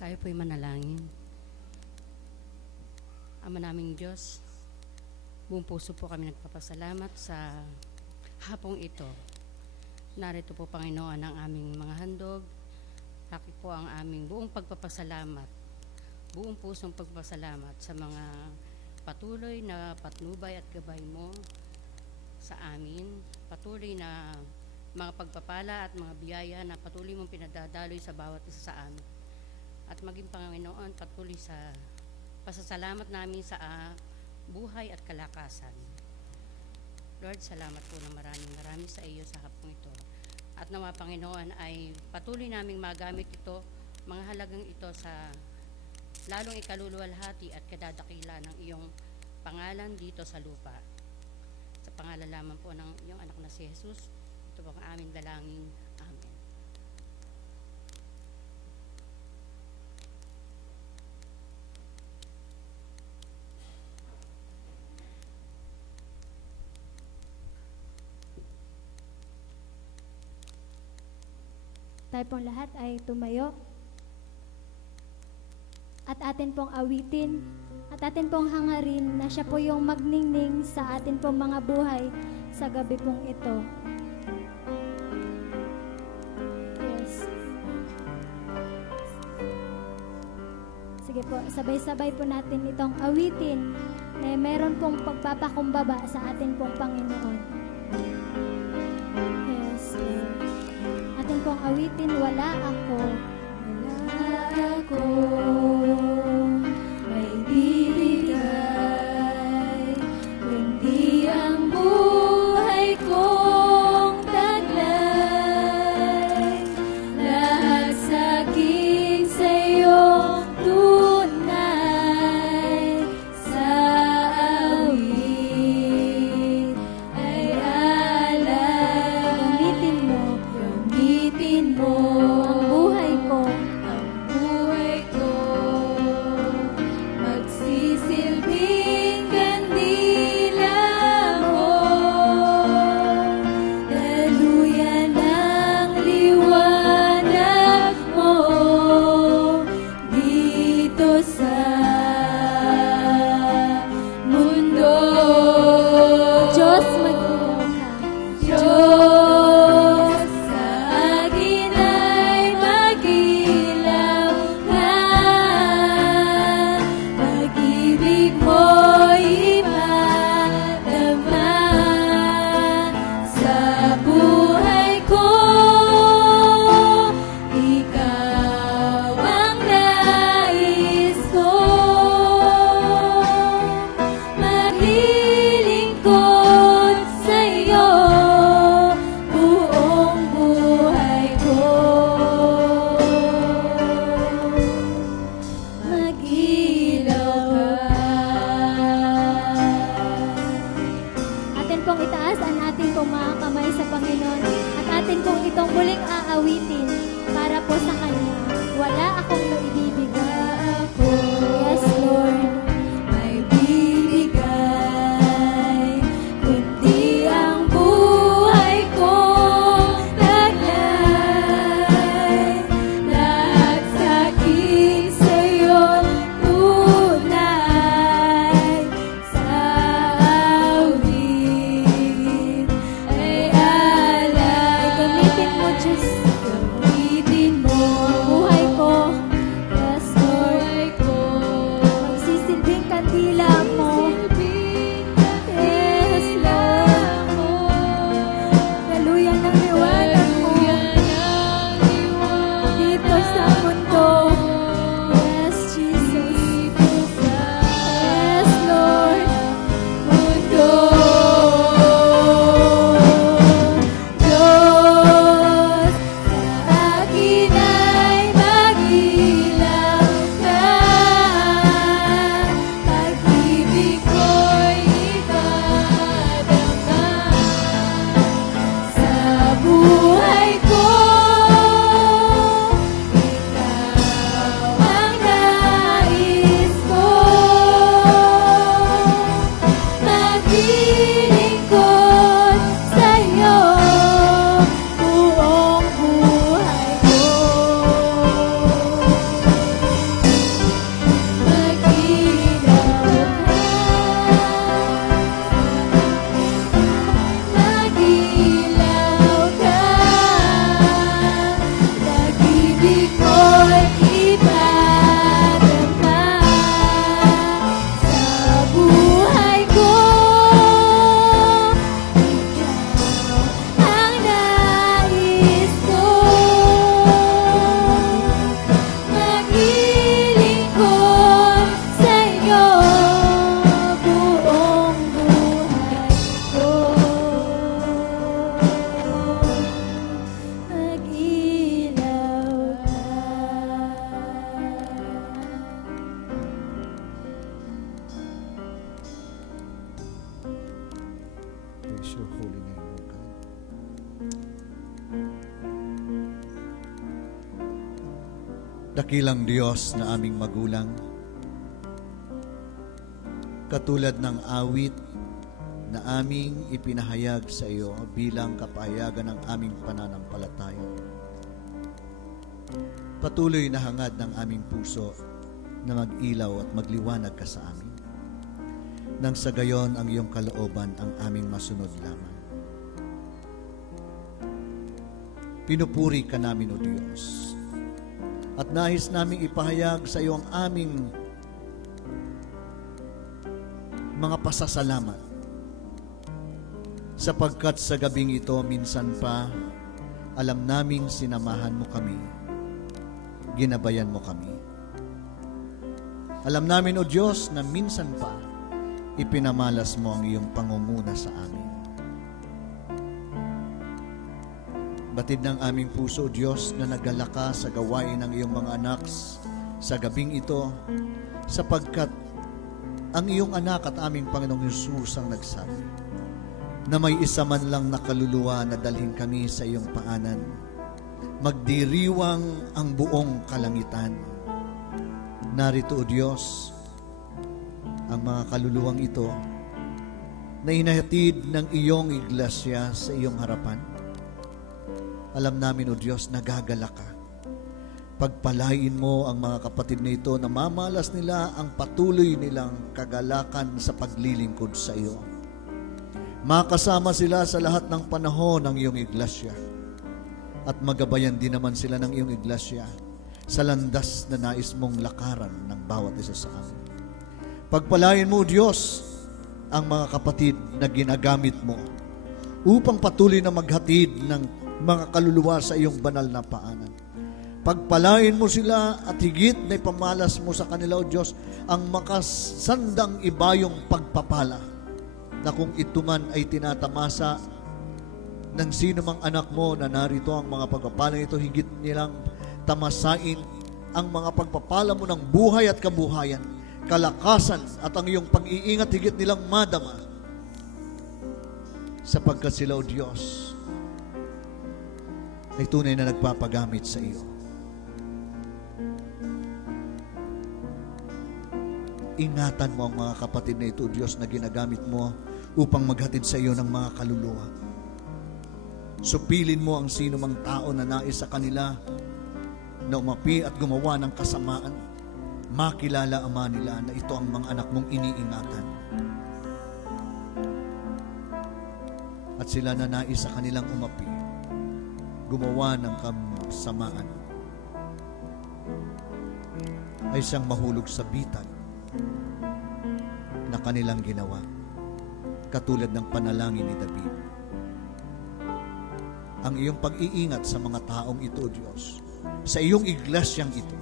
Tayo po'y manalangin. Ama naming Diyos, buong puso po kami nagpapasalamat sa hapong ito. Narito po, Panginoon, ang aming mga handog. Taki po ang aming buong pagpapasalamat, buong pusong pagpapasalamat sa mga patuloy na patnubay at gabay mo sa amin, patuloy na mga pagpapala at mga biyaya na patuloy mong pinadadaloy sa bawat isa sa amin. At maging Panginoon, patuloy sa pasasalamat namin sa buhay at kalakasan. Lord, salamat po ng maraming sa iyo sa hapong ito. At nawa, Panginoon, ay patuloy naming magamit ito, mga halagang ito sa lalong ikaluluwalhati at kadadakila ng iyong pangalan dito sa lupa. Sa pangalan lamang po ng iyong anak na si Jesus, ito po ang aming dalangin. Amen. Tayo pong lahat ay tumayo. At atin pong awitin. At atin pong hangarin na siya po yung magningning sa atin pong mga buhay sa gabi pong ito. Yes. po, sabay-sabay po natin itong awitin na meron pong pagpapakumbaba sa atin pong Panginoon. Yes, Lord. Atin pong awitin, wala ako. Wala ako. May bibigay. Kundi ang buhay kong taglay. Lahat sa aking sa'yo tunay. Sa awit ay alay. Gamitin mo ang buhay ko. Ang buhay ko. Magsisilbing kandila mo. Daluyan ang liwanag mo dito sa mundo. Diyos, mag-ilaw ka. Diyos, sa akin ay mag-ilaw ka. Pag-ibig mo'y ipadama sa buhay ko. Ikaw ang nais ko. Maglilingkod sa'yo buong buhay ko. Mag-ilaw ka. Atin pong itaas ang ating pong mga kamay sa Panginoon at atin pong itong muling aawitin para po sa Kanya. Wala akong maibibigay. Yes, Lord. May bibigay, kundi ang buhay kong taglay. Lahat sa aking sa'yo tunay. Sa awit ay alay. Gamitin mo, Diyos. Gamitin mo ang buhay ko. Yes, Lord. Magsisilbing kandila mo. Yes, Lord. Daluyan ng liwanag mo dito sa mundo. Yes, Jesus. Yes, Lord. Mundo. Diyos, sa akin ay mag-ilaw ka. Pag-ibig ko'y ipadama sa buhay ko. Ikaw ang nais ko. Maglilingkod sa'yo buong buhay ko. Mag-ilaw ka. Mag-ilaw ka. Pag-ibig ko'y ipadama sa buhay ko. Ikaw ang nais ko. Maglilingkod sa'yo buong buhay ko. Mag-ilaw ka. Praise your holy name, O God. Dakilang Diyos na aming magulang, katulad ng awit na aming ipinahayag sa iyo bilang kapahayagan ng aming pananampalataya. Patuloy na hangad ng aming puso na mag-ilaw at magliwanag ka sa amin. Nang sa gayon ang iyong kalooban ang aming masunod lamang. Pinupuri ka namin, O Diyos. At nais naming ipahayag sa iyo ang aming mga pasasalamat. Sapagkat sa gabing ito, minsan pa, alam naming sinamahan mo kami, ginabayan mo kami. Alam namin, O Diyos, na minsan pa, ipinamalas mo ang iyong pangunguna sa amin. Batid ng aming puso, O Diyos, na nagala ka sa gawain ng iyong mga anak sa gabing ito, sapagkat ang iyong anak at aming Panginoong Hesus ang nagsabi na may isa man lang na kaluluwa na dalhin kami sa iyong paanan. Magdiriwang ang buong kalangitan. Narito, O Diyos, ang mga kaluluwang ito na inahatid ng iyong iglesia sa iyong harapan. Alam namin, O Diyos, nagagala ka. Pagpalain mo ang mga kapatid na ito na mamalas nila ang patuloy nilang kagalakan sa paglilingkod sa iyo. Makasama sila sa lahat ng panahon ng iyong iglesia at magabayan din naman sila ng iyong iglesia sa landas na nais mong lakaran ng bawat isa sa amin. Pagpalain mo, Diyos, ang mga kapatid na ginagamit mo upang patuloy na maghatid ng mga kaluluwa sa iyong banal na paanan. Pagpalain mo sila at higit na ipamalas mo sa kanila, O Diyos, ang makasandang ibayong pagpapala na kung ito man ay tinatamasa ng sino mang anak mo na narito ang mga pagpapala ito, higit nilang tamasain ang mga pagpapala mo ng buhay at kabuhayan, kalakasan at ang iyong pag-iingat, higit nilang madama sapagkat sila, O Diyos, ay tunay na nagpapagamit sa iyo. Ingatan mo ang mga kapatid na ito, O Diyos, na ginagamit mo upang maghatid sa iyo ng mga kaluluwa. Supilin mo ang sino mang tao na nais sa kanila na umapi at gumawa ng kasamaan. Makilala, Ama, nila na ito ang mga anak mong iniingatan. At sila na nais sa kanilang umapi, gumawa ng kasamaan, ay siyang mahulog sa bitag na kanilang ginawa, katulad ng panalangin ni David. Ang iyong pag-iingat sa mga taong ito, Diyos, sa iyong iglesyang ito,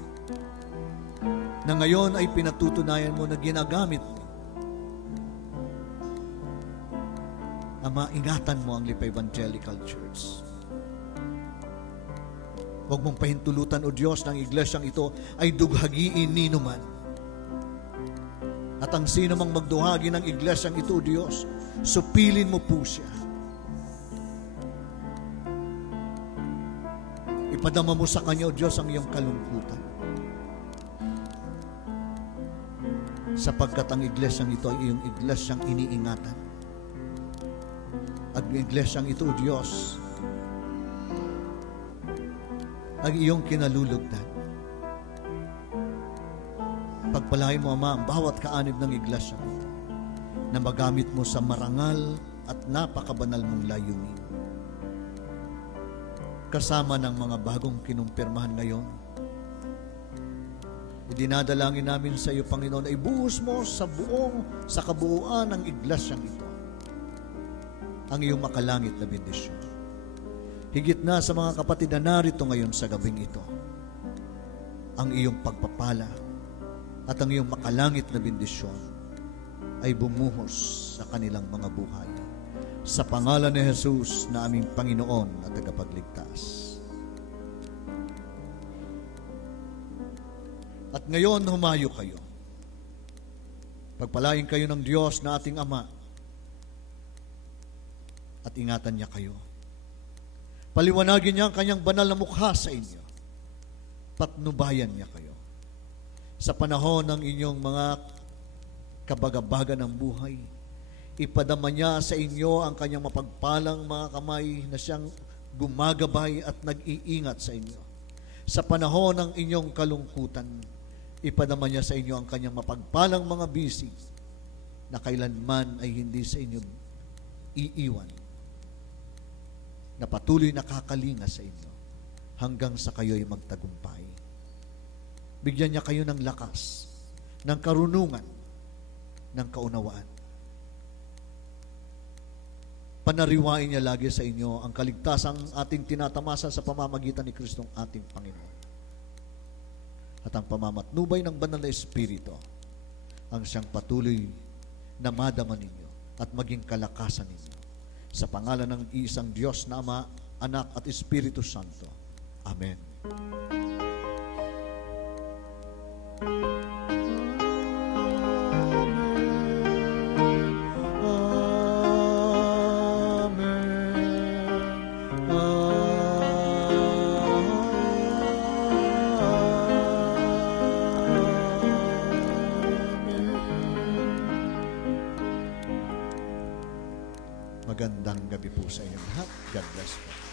na ngayon ay pinatutunayan mo na ginagamit mo. Ama, ingatan mo ang Lipa Evangelical Church. Huwag mong pahintulutan, O Diyos, ng iglesyang ito ay dughagiin ni numan. At ang sino mang magduhagi ng iglesyang ito, O Diyos, supilin mo po siya. Ipadama mo sa kanya, O Diyos, ang iyong kalungkutan. Sapagkat ang iglesyang ito ay iyong iglesyang iniingatan. Ang iglesyang ito, O Diyos, ang iyong kinalulugdan. Pagpalain mo, Ama, ang bawat kaanib ng iglesia na magamit mo sa marangal at napakabanal mong layunin. Kasama ng mga bagong kinumpirmahan ngayon, idinadalangin namin sa iyo, Panginoon, ay buhos mo sa kabuuan ng iglesyang ito ang iyong makalangit na bendisyon. Higit na sa mga kapatid na narito ngayon sa gabing ito, ang iyong pagpapala at ang iyong makalangit na bendisyon ay bumuhos sa kanilang mga buhay. Sa pangalan ni Jesus na aming Panginoon at tagapagligtas. At ngayon, humayo kayo. Pagpalain kayo ng Diyos na ating Ama at ingatan niya kayo. Paliwanagin niya ang kanyang banal na mukha sa inyo. Patnubayan niya kayo. Sa panahon ng inyong mga kabagabaga ng buhay, ipadama niya sa inyo ang kanyang mapagpalang mga kamay na siyang gumagabay at nag-iingat sa inyo. Sa panahon ng inyong kalungkutan, ipadama niya sa inyo ang kanyang mapagpalang mga bisig na kailanman ay hindi sa inyo iiwan, na patuloy nakakalinga sa inyo hanggang sa kayo'y magtagumpay. Bigyan niya kayo ng lakas, ng karunungan, ng kaunawaan, Panariwain niya lagi sa inyo ang kaligtasang ating tinatamasa sa pamamagitan ni Kristong ating Panginoon. At ang pamamatnubay ng banal na Espiritu ang siyang patuloy na madama ninyo at maging kalakasan ninyo. Sa pangalan ng isang Diyos na Ama, Anak at Espiritu Santo. Amen. Magandang gabi po sa inyo lahat. God bless po.